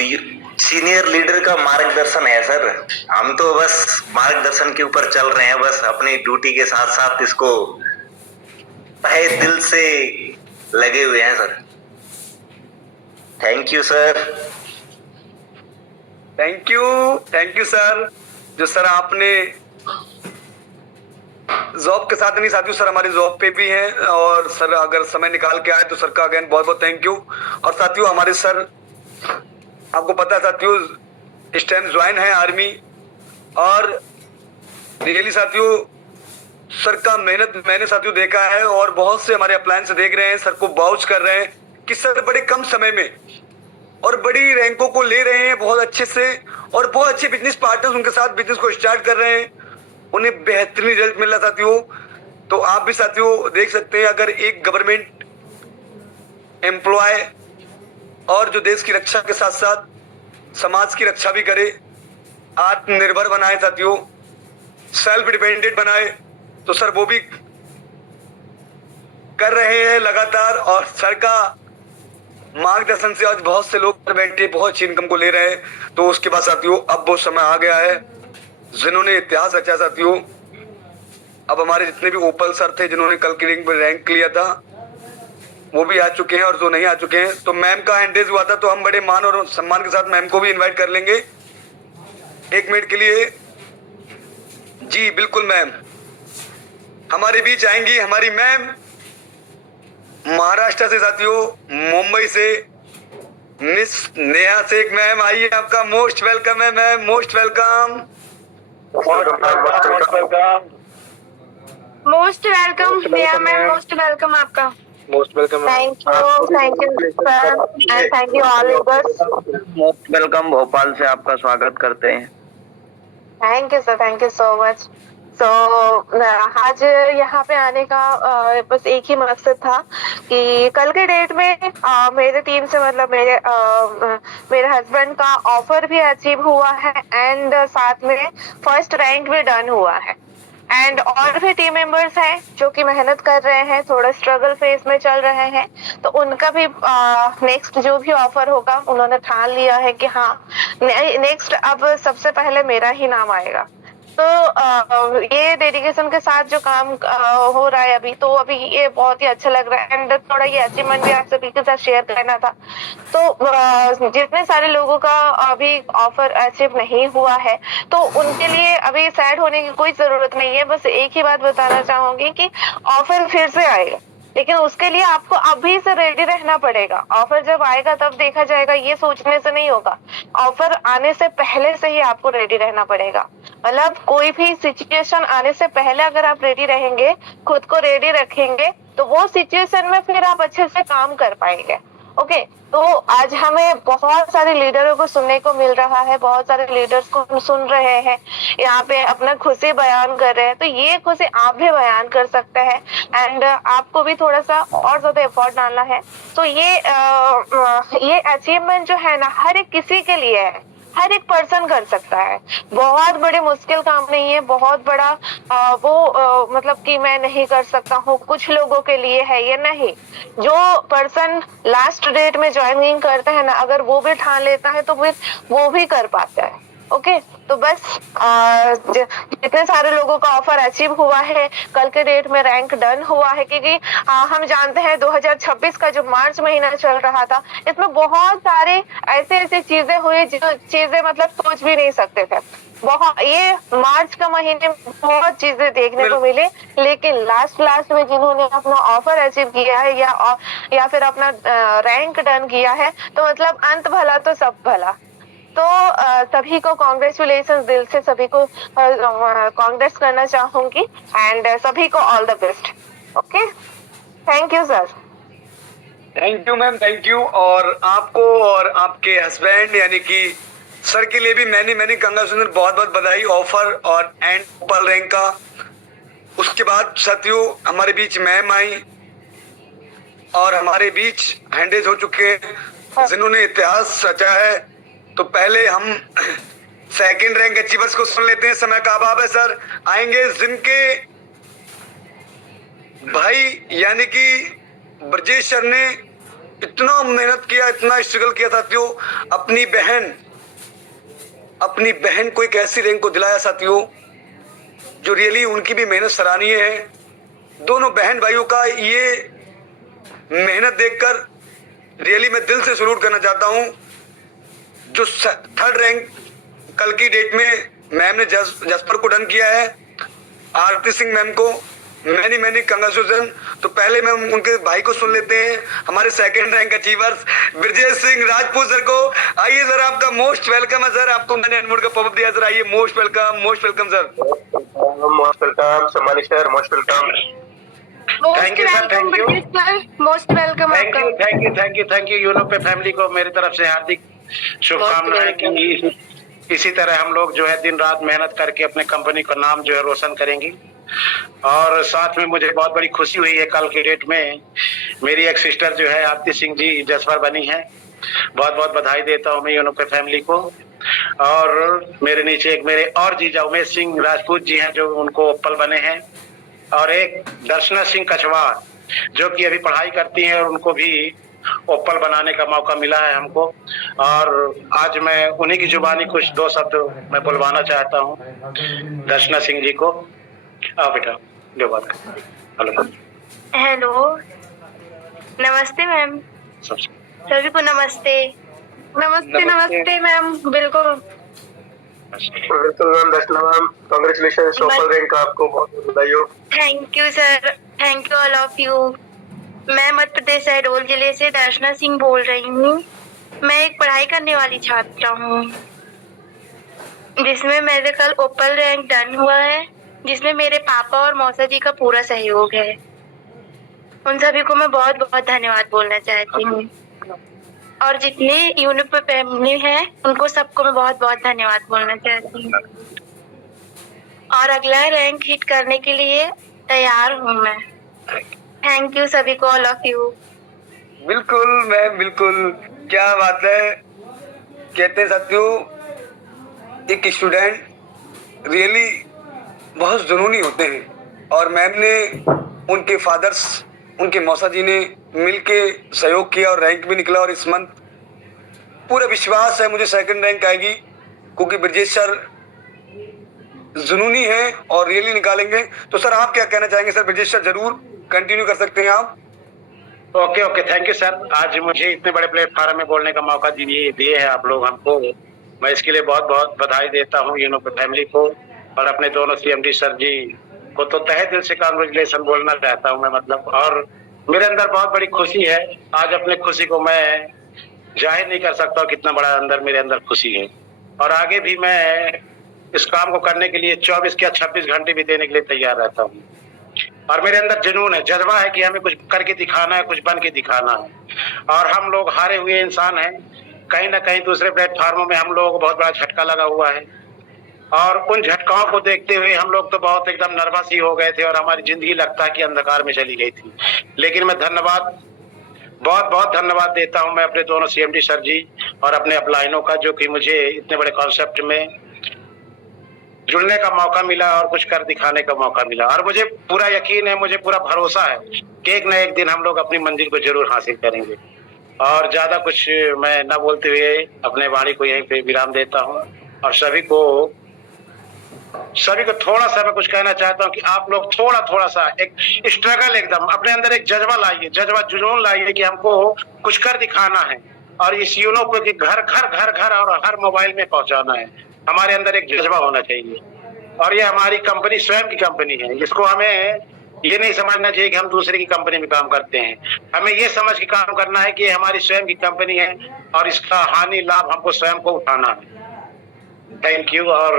सीनियर लीडर का मार्गदर्शन है सर, हम तो बस मार्गदर्शन के ऊपर चल रहे हैं, बस अपनी ड्यूटी के साथ साथ इसको तहे दिल से लगे हुए हैं sir. Thank you sir. Thank you sir. जो सर आपने जॉब के साथ नहीं साथियों, सर हमारी जॉब पे भी हैं, और सर अगर समय निकाल के आए तो सर का अगेन बहुत बहुत थैंक यू। और साथियों हमारे सर, आपको पता है साथियों, इस टाइम ज्वाइन है आर्मी, और रियली साथियों सर का मेहनत मैंने साथियों देखा है, और बहुत से हमारे अप्लायंस से देख रहे हैं, सर को बाउच कर रहे हैं कि सर बड़े कम समय में और बड़ी रैंकों को ले रहे हैं बहुत अच्छे से, और बहुत अच्छे बिजनेस पार्टनर्स उनके साथ बिजनेस को स्टार्ट कर रहे हैं, उन्हें बेहतरीन रिजल्ट मिल रहा साथियों। तो आप भी साथियों देख सकते हैं, अगर एक गवर्नमेंट एम्प्लॉय और जो देश की रक्षा के साथ साथ समाज की रक्षा भी करे, आत्मनिर्भर बनाए साथियों, सेल्फ डिपेंडेंट बनाए, तो सर वो भी कर रहे हैं लगातार, और सर का मार्गदर्शन से आज बहुत से लोग बैठे बहुत अच्छी इनकम को ले रहे हैं। तो उसके बाद साथियों अब वो समय आ गया है जिन्होंने इतिहास रचा साथियों। अब हमारे जितने भी ओपल सर थे जिन्होंने कल की रैंक में रैंक लिया था वो भी आ चुके हैं, और जो नहीं आ चुके हैं, तो मैम का हैंडेज हुआ था, तो हम बड़े मान और सम्मान के साथ मैम को भी इनवाइट कर लेंगे 1 मिनट के लिए। जी बिल्कुल मैम हमारे बीच आएंगी, हमारी मैम महाराष्ट्र से साथियों, मुंबई से मिस नेहा शेख मैम, आइए, आपका मोस्ट वेलकम है ma'am, most welcome. Most welcome Neha ma'am, most welcome आपका। Most welcome. Thank you sir, and thank you all leaders. Most welcome Bhopal से आपका स्वागत करते हैं। Thank you sir, thank you so much. तो आज यहाँ पे आने का बस एक ही मकसद था कि कल के डेट में मेरे टीम से मतलब मेरे हस्बैंड का ऑफर भी अचीव हुआ है, एंड साथ में फर्स्ट रैंक भी डन हुआ है, एंड और भी टीम मेंबर्स हैं जो कि मेहनत कर रहे हैं, थोड़ा स्ट्रगल फेज में चल रहे हैं, तो उनका भी नेक्स्ट जो भी ऑफर होगा उन्होंने ठान लिया है कि हाँ नेक्स्ट अब सबसे पहले मेरा ही नाम आएगा। तो ये डेडिकेशन के साथ जो काम हो रहा है अभी, तो अभी ये बहुत ही अच्छा लग रहा है, एंड थोड़ा ये अचीवमेंट भी आप सभी के साथ शेयर करना था। तो जितने सारे लोगों का अभी ऑफर अचीव नहीं हुआ है तो उनके लिए अभी सैड होने की कोई जरूरत नहीं है। बस एक ही बात बताना चाहूंगी कि ऑफर फिर से आएगा, लेकिन उसके लिए आपको अभी से रेडी रहना पड़ेगा। ऑफर जब आएगा तब देखा जाएगा, ये सोचने से नहीं होगा, ऑफर आने से पहले से ही आपको रेडी रहना पड़ेगा। मतलब कोई भी सिचुएशन आने से पहले अगर आप रेडी रहेंगे, खुद को रेडी रखेंगे, तो वो सिचुएशन में फिर आप अच्छे से काम कर पाएंगे। ओके, तो आज हमें बहुत सारे लीडरों को सुनने को मिल रहा है, बहुत सारे लीडर्स को हम सुन रहे हैं, यहाँ पे अपना खुशी बयान कर रहे हैं, तो ये खुशी आप भी बयान कर सकते हैं, एंड आपको भी थोड़ा सा और ज्यादा एफर्ट डालना है। तो ये अचीवमेंट जो है ना, हर एक किसी के लिए है, हर एक पर्सन कर सकता है, बहुत बड़े मुश्किल काम नहीं है, बहुत बड़ा मतलब कि मैं नहीं कर सकता हूँ, कुछ लोगों के लिए है ये नहीं। जो पर्सन लास्ट डेट में ज्वाइनिंग करते हैं ना, अगर वो भी ठान लेता है तो फिर वो भी कर पाता है। ओके, तो बस जितने सारे लोगों का ऑफर अचीव हुआ है, कल के डेट में रैंक डन हुआ है, क्योंकि हम जानते हैं 2026 का जो मार्च महीना चल रहा था, इसमें बहुत सारे ऐसे चीजें हुई जो चीजें मतलब सोच भी नहीं सकते थे। बहुत ये मार्च का महीने में बहुत चीजें देखने को मिले, लेकिन लास्ट में जिन्होंने अपना ऑफर अचीव किया है या फिर अपना रैंक डन किया है, तो मतलब अंत भला तो सब भला। तो सभी को कॉन्ग्रेचुलेशन, दिल से सभी को कांग्रेस करना चाहूंगी एंड सभी को all the best. Okay, thank you sir. Thank you ma'am, thank you. और आपको और आपके हस्बैंड यानी कि सर के लिए भी मैंने कांग्रेचुलेशन, बहुत बहुत बधाई ऑफर और एंड ओपल रैंक का। उसके बाद साथियों हमारे बीच मैम आई और हमारे बीच हैंडेज हो चुके हैं जिन्होंने इतिहास रचा है। तो पहले हम सेकंड रैंक अचीवर्स को सुन लेते हैं। समय का अभाव है सर, आएंगे जिनके भाई यानी कि ब्रजेश सर ने इतना मेहनत किया, इतना स्ट्रगल किया साथियों, अपनी बहन को एक ऐसी रैंक को दिलाया साथियों जो रियली उनकी भी मेहनत सराहनीय है। दोनों बहन भाइयों का ये मेहनत देखकर रियली मैं दिल से सैल्यूट करना चाहता हूं। जो थर्ड रैंक कल की डेट में मैम ने जसपर को डन किया है, आरती सिंह मैम को मैनी कांग्रेचुलेशन। तो पहले मैम उनके भाई को सुन लेते हैं, हमारे second rank achievers Brajesh Singh Rajput sir को। आइए सर, आपका मोस्ट वेलकम है सर, आपको मैंने अनमोड का पॉपअप दिया सर। आइए, most welcome sir. Most welcome सम्मानित sir, most welcome. Thank you sir, thank you, most welcome. Thank you यूनो पे फैमिली को मेरी तरफ से हार्दिक शुभकामनाएं कि इसी तरह हम लोग जो है दिन रात मेहनत करके अपने कंपनी का नाम जो है रोशन करेंगे। और साथ में मुझे बहुत बड़ी खुशी हुई है, कल की डेट में मेरी एक सिस्टर जो है आरती सिंह जी जसवर बनी है। बहुत बहुत बधाई देता हूँ मैं यूनो पे फैमिली को। और मेरे नीचे एक मेरे और जीजा उमेश सिंह राजपूत जी हैं जो उनको ओपल बने हैं, और एक दर्शना सिंह कछवार जो कि अभी पढ़ाई करती हैं और उनको भी ओपल बनाने का मौका मिला है हमको। और आज मैं उन्हीं की जुबानी कुछ दो शब्द मैं बुलवाना चाहता हूँ दर्शना सिंह जी को। आओ बेटा, जो बात कर। हेलो, नमस्ते मैम, सभी को नमस्ते। नमस्ते मैम, बिल्कुल मैम। दर्शना मैम, कांग्रेचुलेशन ओपल रैंक का आपको बहुत बधाई हो। Thank you sir, thank you all of you. मैं मध्य प्रदेश शहडोल जिले से दर्शना सिंह बोल रही हूँ। मैं एक पढ़ाई करने वाली छात्रा हूँ जिसमें मेरे कल ओपल रैंक डन हुआ है, जिसमें मेरे पापा और मौसा जी का पूरा सहयोग है। उन सभी को मैं बहुत बहुत धन्यवाद बोलना चाहती हूँ, और जितने यूनिप फैमिली हैं उनको सबको मैं बहुत बहुत धन्यवाद बोलना चाहती हूँ। और अगला रैंक हिट करने के लिए तैयार हूँ मैं। थैंक यू सभी को, ऑल ऑफ यू। बिल्कुल मैम, बिल्कुल, क्या बात है। कहते हैं साथियों एक स्टूडेंट रियली बहुत जुनूनी होते हैं, और मैम ने उनके फादर्स, उनके मौसा जी ने मिलके सहयोग किया और रैंक भी निकला। और इस मंथ पूरा विश्वास है मुझे सेकंड रैंक आएगी, क्योंकि ब्रजेश सर जुनूनी है और रियली निकालेंगे। तो सर आप क्या कहना चाहेंगे? सर ब्रजेश सर जरूर कंटिन्यू कर सकते हैं आप। Okay, thank you sir. आज मुझे इतने बड़े प्लेटफॉर्म में बोलने का मौका दिए है आप लोग हमको, मैं इसके लिए बहुत बहुत बधाई देता हूँ यूनो पे फैमिली को, और अपने दोनों CMD सर जी को तो तहे दिल से कांग्रेचुलेशन बोलना चाहता हूँ मैं, मतलब। और मेरे अंदर बहुत बड़ी खुशी है, आज अपने खुशी को मैं जाहिर नहीं कर सकता कितना बड़ा मेरे अंदर खुशी है। और आगे भी मैं इस काम को करने के लिए 24 या 26 घंटे भी देने के लिए तैयार रहता हूँ। और मेरे अंदर जुनून है, जज्बा है कि हमें कुछ करके दिखाना है, कुछ बन के दिखाना है। और हम लोग हारे हुए इंसान हैं, कहीं ना कहीं दूसरे प्लेटफॉर्मों में हम लोगों को बहुत बड़ा झटका लगा हुआ है, और उन झटकाओं को देखते हुए हम लोग तो बहुत एकदम नर्वस ही हो गए थे, और हमारी जिंदगी लगता है कि अंधकार में चली गई थी। लेकिन मैं बहुत बहुत धन्यवाद देता हूं मैं अपने दोनों CMD सर जी और अपने अपलाइनों का, जो कि मुझे इतने बड़े कॉन्सेप्ट में जुड़ने का मौका मिला और कुछ कर दिखाने का मौका मिला। और मुझे पूरा यकीन है, मुझे पूरा भरोसा है कि एक न एक दिन हम लोग अपनी मंजिल को जरूर हासिल करेंगे। और ज्यादा कुछ मैं न बोलते हुए अपने वाणी को यहीं पे विराम देता हूं, और सभी को थोड़ा सा मैं कुछ कहना चाहता हूं कि आप लोग थोड़ा सा एक स्ट्रगल, एकदम अपने अंदर एक जज्बा लाइए, जुनून लाइए कि हमको कुछ कर दिखाना है, और इस यूनो को घर और हर मोबाइल में पहुंचाना है। हमारे अंदर एक जज्बा होना चाहिए, और ये हमारी कंपनी स्वयं की कंपनी है, जिसको हमें ये नहीं समझना चाहिए कि हम दूसरे की कंपनी में काम करते हैं। हमें ये समझ के काम करना है कि ये हमारी स्वयं की कंपनी है और इसका हानि लाभ हमको स्वयं को उठाना है। Thank you. और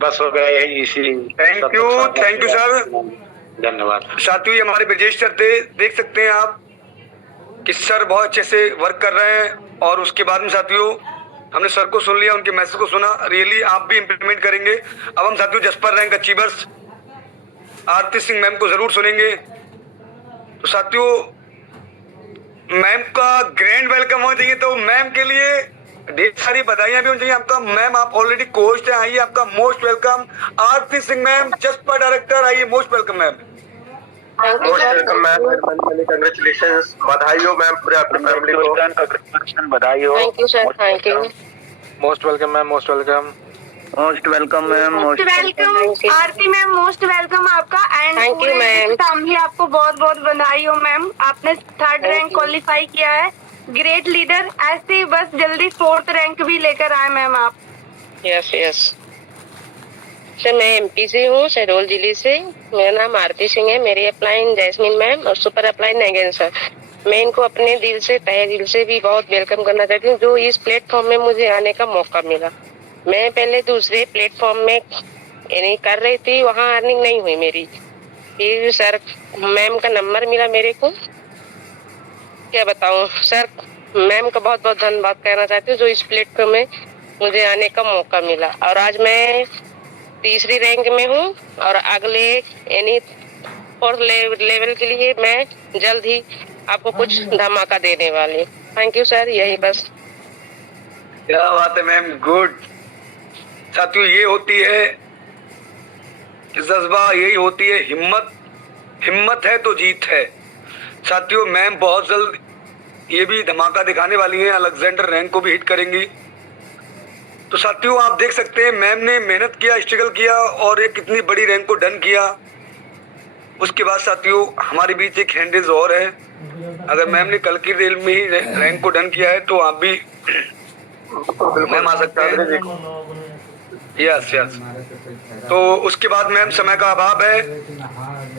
बस हो गया यही, इसी। थैंक यू सर, धन्यवाद। साथियों ये हमारे ब्रजेश सर थे, देख सकते हैं आप कि सर बहुत अच्छे से वर्क कर रहे हैं। और उसके बाद में साथियों हमने सर को सुन लिया, उनके मैसेज को सुना, रियली आप भी इम्प्लीमेंट करेंगे। अब हम साथियों जसपर रैंक अचीवर्स आरती सिंह मैम को जरूर सुनेंगे। तो साथियों मैम का ग्रैंड वेलकम होना चाहिए, तो मैम के लिए ढेर सारी बधाइयां भी होनी चाहिए आपका। मैम आप ऑलरेडी कोस्ट है, आइए आपका मोस्ट वेलकम। आरती सिंह मैम जसपर डायरेक्टर, आइए most welcome ma'am. Most welcome ma'am, congratulations, बधाई हो मैम पूरे आपकी फैमिली को, कांग्रेचुलेशन, बधाई हो। Thank you sir, thank you. Most welcome ma'am, most welcome, most welcome ma'am, most welcome Aarti ma'am, most welcome आपका। And Thank you, ma'am. Family आपको बहुत बहुत बधाई हो मैम, आपने 3rd रैंक क्वालिफाई किया है। ग्रेट लीडर, ऐसे ही बस जल्दी 4th रैंक भी लेकर आए मैम आप। यस यस सर, मैं एमपी से हूँ, शहडोल जिले से। मेरा नाम आरती सिंह है, मेरी अपलाइन जैस्मिन मैम और सुपर अपलाइन नैगन सर। मैं इनको अपने दिल से, तहे दिल से भी बहुत वेलकम करना चाहती हूँ, जो इस प्लेटफॉर्म में मुझे आने का मौका मिला। मैं पहले दूसरे प्लेटफॉर्म में यानी कर रही थी, वहाँ अर्निंग नहीं हुई मेरी। फिर सर मैम का नंबर मिला मेरे को, क्या बताऊँ सर, मैम का बहुत बहुत धन्यवाद कहना चाहती हूँ, जो इस प्लेटफॉर्म में मुझे आने का मौका मिला। और आज मैं 3री रैंक में हूँ और अगले यानी 4th लेवल के लिए मैं जल्द ही आपको कुछ धमाका देने वाली हूँ। थैंक यू सर, यही बस। क्या बात है मैम, गुड। साथियों ये होती है जज्बा, यही होती है हिम्मत। हिम्मत है तो जीत है। साथियों मैम बहुत जल्द ये भी धमाका दिखाने वाली हैं, अलेक्जेंडर रैंक को भी हिट करेंगी। तो साथियों आप देख सकते हैं मैम ने मेहनत किया, स्ट्रगल किया और एक कितनी बड़ी रैंक को डन किया। उसके बाद साथियों हमारे बीच एक हैंडेज और है, अगर मैम ने कल की रेल में ही रैंक को डन किया है तो आप भी मैम आ सकते हैं। Yes yes. तो उसके बाद मैम समय का अभाव है,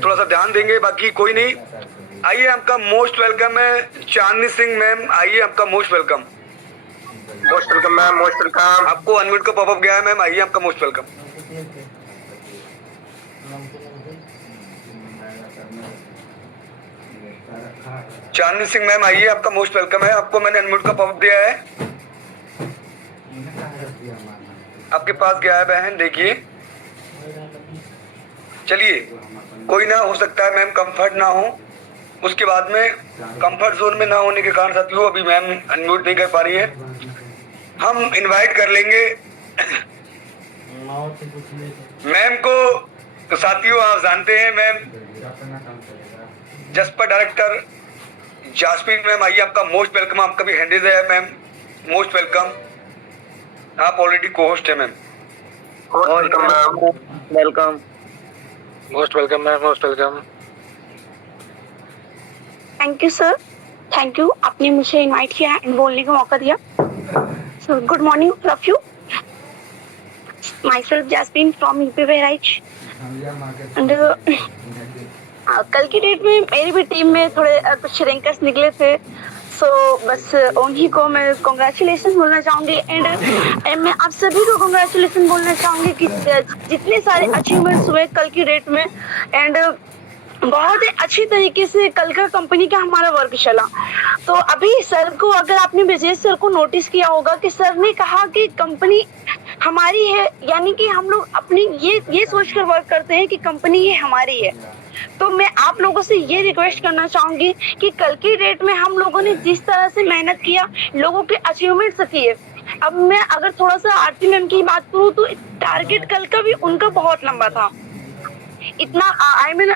थोड़ा सा ध्यान देंगे, बाकी कोई नहीं। आइए आपका मोस्ट वेलकम है चांदनी सिंह मैम, आइए आपका most welcome. Most welcome ma'am, most welcome. आपको अनम्यूट का पॉपअप गया है मैम, आइए आपका मोस्ट वेलकम। चांदनी सिंह मैम आइए, आपका मोस्ट वेलकम है। आपको मैंने अनम्यूट का पॉपअप दिया है, आपके पास गया है बहन, देखिए। चलिए कोई ना, हो सकता है मैम कंफर्ट ना हो, उसके बाद में कंफर्ट जोन में ना होने के कारण साथियों अभी मैम अनम्यूट नहीं कर पा रही है। हम इनवाइट कर लेंगे मैम को। तो साथियों आप जानते हैं मैम जसपर डायरेक्टर जास्मिन मैम, आइए आपका मोस्ट वेलकम। आपका भी हैंडल है मैम, मोस्ट वेलकम। आप ऑलरेडी को होस्ट है ma'am. Welcome ma'am, welcome, most welcome ma'am, most welcome. Thank you sir, thank you, आपने मुझे इनवाइट किया एंड बोलने का मौका दिया। So good morning love you, myself Jasmine from UP Bahraich. And कल की डेट में मेरी भी टीम में थोड़े कुछ रैंकर्स निकले थे, सो बस उन्हीं को मैं कॉन्ग्रेचुलेशन बोलना चाहूँगी। एंड मैं आप सभी को कॉन्ग्रेचुलेशन बोलना चाहूँगी कि जितने सारे अचीवमेंट्स हुए कल की डेट में, एंड बहुत ही अच्छी तरीके से कल का कंपनी का हमारा वर्क चला। तो अभी सर को, अगर आपने ब्रजेश सर को नोटिस किया होगा कि सर ने कहा कि कंपनी हमारी है, यानी कि हम लोग अपनी ये सोचकर वर्क करते हैं कि कंपनी ये हमारी है। तो मैं आप लोगों से ये रिक्वेस्ट करना चाहूंगी कि कल की डेट में हम लोगों ने जिस तरह से मेहनत किया, लोगों के अचीवमेंट्स किए। अब मैं अगर थोड़ा सा आरती मैम की बात करूँ तो टारगेट कल का भी उनका बहुत लंबा था, इतना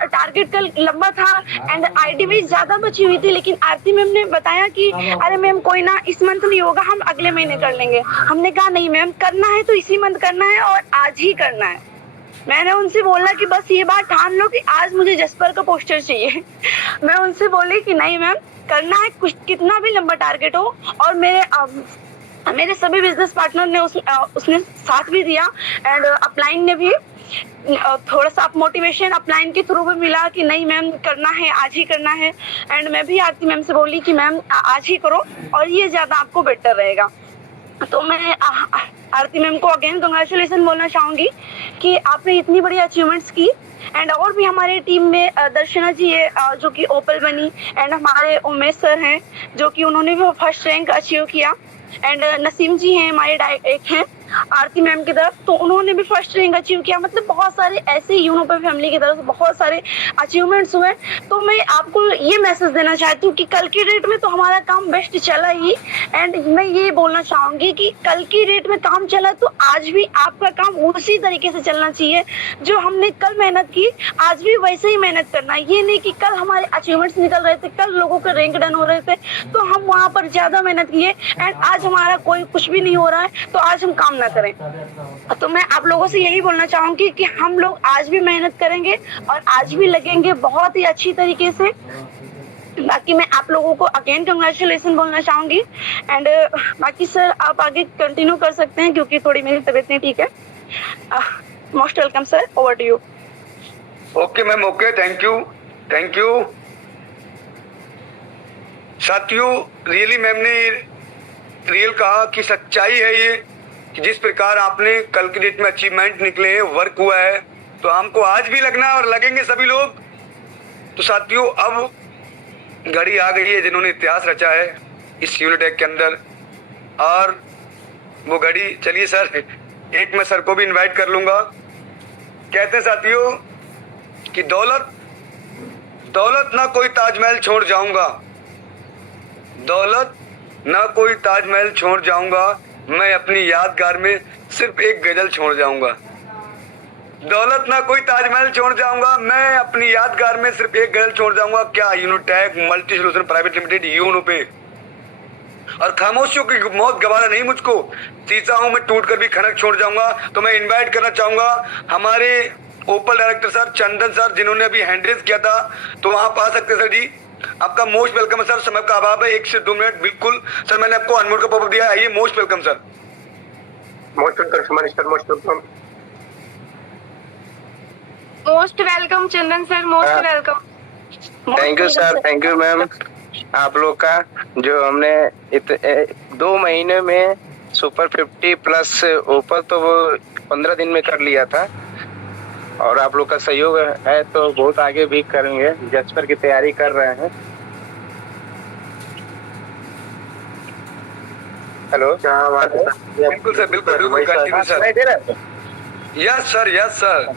टारगेट कल लंबा था एंड आईडी भी ज्यादा बची हुई थी, लेकिन आरती मैम ने बताया कि अरे मैम कोई ना, इस मंथ नहीं होगा, हम अगले महीने कर लेंगे। हमने कहा नहीं मैम, करना है तो इसी मंथ करना है और आज ही करना है। मैंने उनसे बोला कि बस ये बात ठान लो कि आज मुझे जसपर का पोस्टर चाहिए। मैं उनसे बोली कि नहीं मैम, करना है, कुछ कितना भी लंबा टारगेट हो। और मेरे मेरे सभी बिजनेस पार्टनर ने उसने साथ भी दिया एंड अपलाइन ने भी थोड़ा सा मोटिवेशन अपलाइन के थ्रू भी मिला कि नहीं मैम करना है, आज ही करना है। एंड मैं भी आरती मैम से बोली कि मैम आज ही करो और ये ज़्यादा आपको बेटर रहेगा। तो मैं आरती मैम को अगेन कंग्रेचुलेसन बोलना चाहूँगी कि आपने इतनी बड़ी अचीवमेंट्स की। एंड और भी हमारे टीम में दर्शना जी है जो कि ओपल बनी, एंड हमारे उमेश सर हैं जो कि उन्होंने भी फर्स्ट रैंक अचीव किया, एंड नसीम जी हैं हमारे एक हैं आरती मैम की तरफ, तो उन्होंने भी फर्स्ट रैंक अचीव किया। मतलब बहुत सारे ऐसे यूनो पे फैमिली की तरफ से बहुत सारे अचीवमेंट्स हुए। तो मैं आपको ये मैसेज देना चाहती हूँ कि कल की डेट में तो हमारा काम बेस्ट चला ही, एंड मैं ये बोलना चाहूँगी कि कल की डेट में काम चला तो आज भी आपका काम उसी तरीके से चलना चाहिए। जो हमने कल मेहनत की आज भी वैसे ही मेहनत करना है। ये नहीं कि कल हमारे अचीवमेंट्स निकल रहे थे, कल लोगों के रैंक डन हो रहे थे तो हम वहाँ पर ज़्यादा मेहनत किए एंड आज हमारा कोई कुछ भी नहीं हो रहा है तो आज हम काम ना करें। तो मैं आप लोगों से यही बोलना चाहूंगी कि हम लोग आज भी मेहनत करेंगे और आज भी लगेंगे बहुत ही अच्छी तरीके से। बाकी मैं आप लोगों को अगेन कंग्रेचुलेसन बोलना चाहूंगी एंड बाकी सर आप आगे कंटिन्यू कर सकते हैं क्योंकि थोड़ी मेरी तबीयत नहीं ठीक है। Most welcome sir, over to you. Okay ma'am, okay, thank you साथियों। रियली मैम ने रियल कहा कि सच्चाई है ये कि जिस प्रकार आपने कल की डेट में अचीवमेंट निकले हैं, वर्क हुआ है, तो हमको आज भी लगना है और लगेंगे सभी लोग। तो साथियों अब घड़ी आ गई है जिन्होंने इतिहास रचा है इस यूनिटेक के अंदर, और वो घड़ी, चलिए सर एक मैं सर को भी इनवाइट कर लूंगा। कहते हैं साथियों कि दौलत ना कोई ताजमहल छोड़ जाऊंगा, दौलत ना कोई ताजमहल छोड़ जाऊंगा, मैं अपनी यादगार में सिर्फ एक गजल छोड़ जाऊंगा। दौलत ना कोई ताजमहल छोड़ जाऊंगा, मैं अपनी यादगार में सिर्फ एक गजल छोड़ जाऊंगा। क्या Unitech multi solution private limited यूनो पे, और खामोशियों की मौत गवारा नहीं मुझको, शीशा हूं मैं टूट कर भी खनक छोड़ जाऊंगा। तो मैं इनवाइट करना चाहूंगा हमारे ओपल डायरेक्टर सर चंदन सर जिन्होंने अभी हैंड रेज किया था, तो वहां पा सकते सर जी। आपका मोस्ट वेलकम है सर, समय का अभाव है, 1 से 2 मिनट बिल्कुल सर। मैंने आपको अनमोड का पॉपअप दिया है, आइए most welcome sir. Most welcome minister, most welcome. Most welcome Chandan sir, most welcome. Thank you sir, thank you ma'am आप लोग का, जो हमने 2 महीने में सुपर 50 प्लस ओपल तो वो 15 दिन में कर लिया था, और आप लोग का सहयोग है तो बहुत आगे भी करेंगे। जस्पर की तैयारी कर रहे हैं। हेलो, क्या बात है? बिल्कुल सर, बिल्कुल कंटिन्यू सर। Yes sir.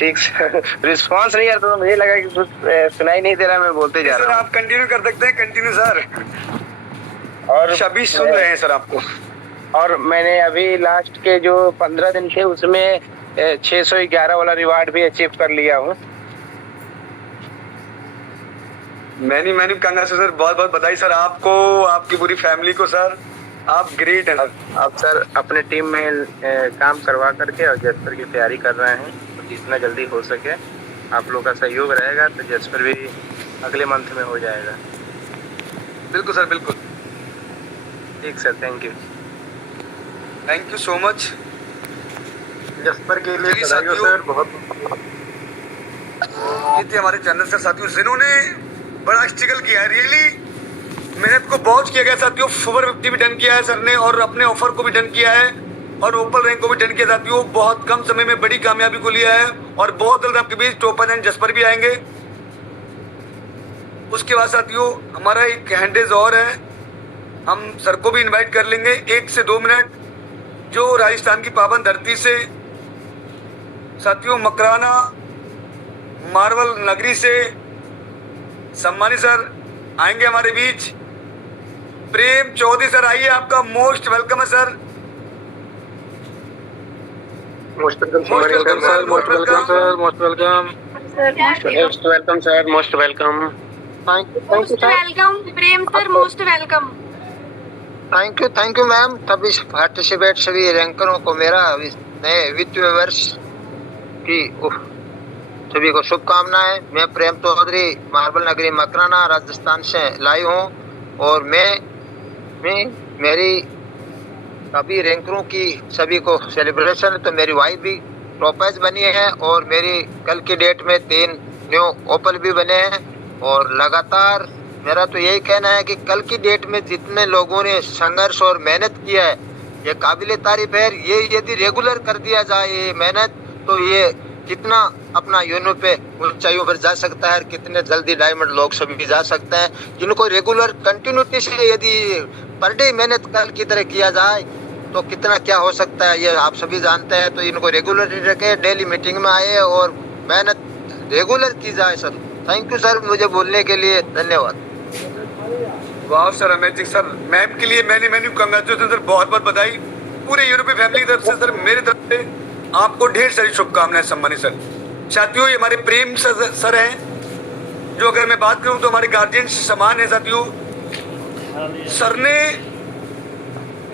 ठीक सर, रिस्पांस नहीं आता तो मुझे लगा कि कुछ सुनाई नहीं दे रहा, मैं बोलते जा रहा हूँ। आप कंटिन्यू कर सकते हैं, कंटिन्यू सर। और सभी सुन रहे हैं सर आपको। और मैंने अभी लास्ट के जो 15 दिन थे उसमें 611 वाला रिवार्ड भी अचीव कर लिया हूँ। मैनी कांग्रेस सर, बहुत बहुत बधाई सर आपको, आपकी पूरी फैमिली को सर, आप ग्रेट हैं। अब सर अपने टीम में काम करवा करके और जस्पर की तैयारी कर रहे हैं, तो जितना जल्दी हो सके आप लोग का सहयोग रहेगा तो जस्पर भी अगले मंथ में हो जाएगा। बिल्कुल सर, बिल्कुल। ठीक sir, thank you so much. Jasper के लिए बधाई सर, बहुत। ये थे हमारे चंदन सर साथियों जिन्होंने बड़ा स्ट्रगल किया है, रियली मेहनत को बहुत किया गया साथियों। सुपर 50 भी डन किया है सर ने, और अपने ऑफर को भी डन किया है, और ओपल रैंक को भी डन किया साथियों। बहुत कम समय में बड़ी कामयाबी को लिया है, और बहुत जल्द आपके बीच टोपन एंड जस्पर भी आएंगे। उसके बाद साथियों हमारा एक हैंडेज और है, हम सर को भी इन्वाइट कर लेंगे 1 से 2 मिनट, जो राजस्थान की पावन धरती से साथियों मकराना मार्वल नगरी से सम्मानित सर आएंगे हमारे बीच। प्रेम चौधरी सर आइए, आपका मोस्ट वेलकम है sir. Most welcome sir, most welcome sir, most welcome, most welcome sir, most welcome. Most welcome Prem sir, most welcome. Thank you ma'am. तभी पार्टिसिपेट सभी रैंकरों को मेरा नए वित्तीय वर्ष की सभी को शुभकामनाएं। मैं प्रेम चौधरी मार्बल नगरी मकराना राजस्थान से लाइव हूँ, और मैं मेरी अभी रैंकरों की सभी को सेलिब्रेशन है, तो मेरी वाइफ भी टॉपर्स बनी है और मेरी कल की डेट में 3 न्यू ओपल भी बने हैं। और लगातार मेरा तो यही कहना है कि कल की डेट में जितने लोगों ने संघर्ष और मेहनत किया है ये काबिले तारीफ है। ये यदि रेगुलर कर दिया जाए ये मेहनत, तो ये कितना अपना यूनो पे ऊंचाइयों पर जा सकता है, कितने जल्दी डायमंड लोग सभी जा सकते हैं। जिनको रेगुलर कंटिन्यूटी से यदि पर डे मेहनत कल की तरह किया जाए तो कितना क्या हो सकता है ये आप सभी जानते हैं। तो इनको रेगुलर रखे, डेली मीटिंग में आए और मेहनत रेगुलर की जाए सर। थैंक यू सर, मुझे बोलने के लिए धन्यवाद। वाह सर, अमेजिंग सर। मैम के लिए मैंने कंग्रेचुलेशन सर, बहुत बहुत बधाई। पूरे यूरोपीय फैमिली की तरफ से सर, मेरी तरफ से आपको ढेर सारी शुभकामनाएं सम्मानित सर। साथियों, ये हमारे प्रेम सर हैं, जो अगर मैं बात करूं तो हमारे गार्जियन से समान है साथियों। सर ने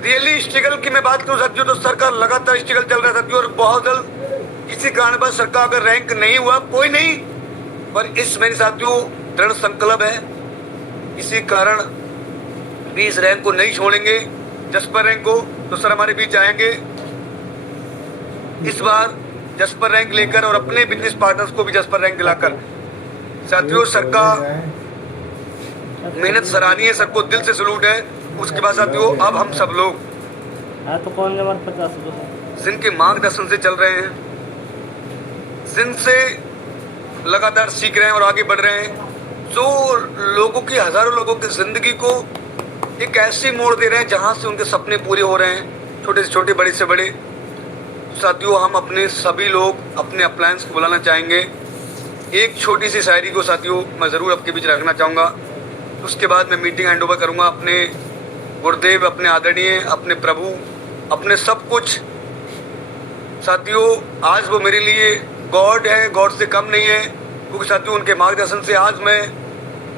रियली स्ट्रगल की मैं बात करूं साथियों, तो सर का लगातार स्ट्रगल चल रहा है साथियों। और बहुत जल्द किसी कारणवश सर का अगर रैंक नहीं हुआ कोई नहीं, पर इस मेरे साथियों दृढ़ संकल्प है, इसी कारण भी इस रैंक को नहीं छोड़ेंगे, जसपर रैंक को। तो सर हमारे बीच आएंगे इस बार जसपर रैंक लेकर और अपने बिजनेस पार्टनर्स को भी जसपर रैंक दिलाकर। साथियों, सर का मेहनत सराहनीय, सर को दिल से सलूट है। उसके बाद साथियों अब हम सब लोग जिनके मार्गदर्शन से चल रहे हैं, जिनसे लगातार सीख रहे हैं और आगे बढ़ रहे हैं, जो लोगों की, हजारों लोगों की जिंदगी को एक ऐसे मोड़ दे रहे हैं जहां से उनके सपने पूरे हो रहे हैं, छोटे से छोटे, बड़े से बड़े। साथियों, हम अपने सभी लोग अपने अप्लायंस को बुलाना चाहेंगे। एक छोटी सी शायरी को साथियों मैं ज़रूर आपके बीच रखना चाहूँगा। उसके बाद मैं मीटिंग हैंड ओवर करूँगा अपने गुरुदेव, अपने आदरणीय, अपने प्रभु, अपने सब कुछ। साथियों, आज वो मेरे लिए गॉड है, गॉड से कम नहीं है, क्योंकि साथियों उनके मार्गदर्शन से आज मैं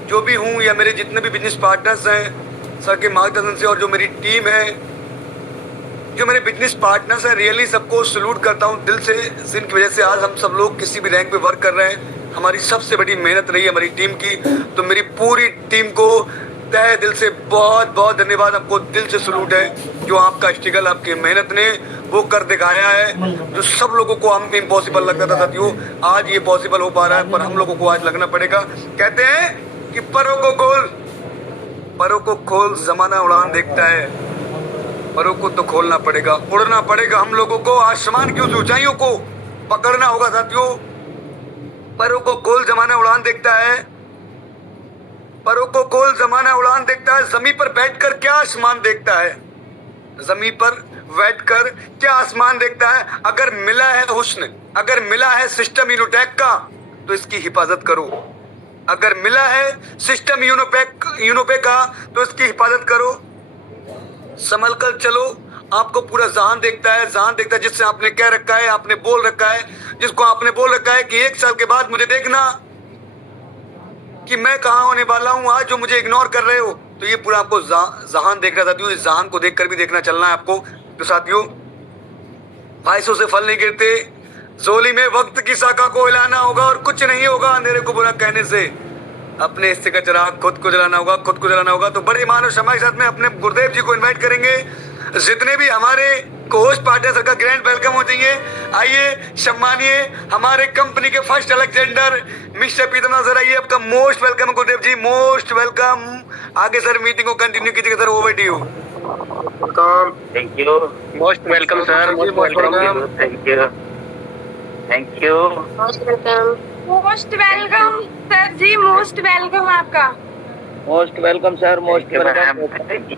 जो भी हूँ, या मेरे जितने भी बिजनेस पार्टनर्स हैं सर के मार्गदर्शन से, और जो मेरी टीम है, जो मेरे बिजनेस पार्टनर्स हैं, रियली सबको सलूट करता हूँ दिल से, जिनकी वजह से आज हम सब लोग किसी भी रैंक पे वर्क कर रहे हैं। हमारी सबसे बड़ी मेहनत रही है हमारी टीम की। तो मेरी पूरी टीम को तहे दिल से बहुत बहुत धन्यवाद, आपको दिल से सलूट है। जो आपका स्ट्रगल, आपकी मेहनत ने वो कर दिखाया है, जो सब लोगों को हम इम्पॉसिबल लगता था साथियों, आज ये पॉसिबल हो पा रहा है। पर हम लोगों को आज लगना पड़ेगा। कहते हैं कि परों को खोल, जमाना उड़ान देखता है, परों को तो खोलना पड़ेगा, उड़ना पड़ेगा हम लोगों को, आसमान की उस ऊंचाइयों को पकड़ना होगा साथियों। परों को खोल, जमाना उड़ान देखता है, परों को खोल, जमाना उड़ान देखता है। जमीन पर बैठकर क्या आसमान देखता है, जमीन पर बैठकर क्या आसमान देखता है। अगर मिला है हुस्न, अगर मिला है सिस्टम यूनोटेक का, तो इसकी हिफाजत करो। अगर मिला है सिस्टम यूनोपेक का, तो इसकी हिफाजत करो। संभल कर चलो, आपको पूरा जहान देखता है, जहान देखता है जिससे आपने कह रखा है, आपने बोल रखा है, जिसको आपने बोल रखा है कि 1 साल के बाद मुझे देखना कि मैं कहाँ होने वाला हूँ। आज जो मुझे इग्नोर कर रहे हो, तो ये पूरा आपको जहान देख रहा था। इस जहान को देखकर भी देखना चलना है आपको। तो साथियों, ख्वाहिशों से फल नहीं गिरते, जोली में वक्त की शाखा को हिलाना होगा और कुछ नहीं होगा अंधेरे को बुरा कहने से। अपने हिस्से का चिराग खुद को जलाना होगा, खुद को जलाना होगा। तो बड़े मानव समाज के साथ में अपने गुरुदेव जी को इनवाइट करेंगे। जितने भी हमारे कोस्ट पार्टनर का ग्रैंड वेलकम हो जाइए। आइए, सम्मानिए हमारे कंपनी के first Alexander mister Pitam sir, आइए, आपका most welcome Gurudev ji, most welcome. आगे सर मीटिंग को कंटिन्यू कीजिएगा sir, over to you. Thank you, most welcome sir, most welcome, thank you, thank you, most welcome sir ji, most welcome आपका। Most welcome sir, most welcome. Thank you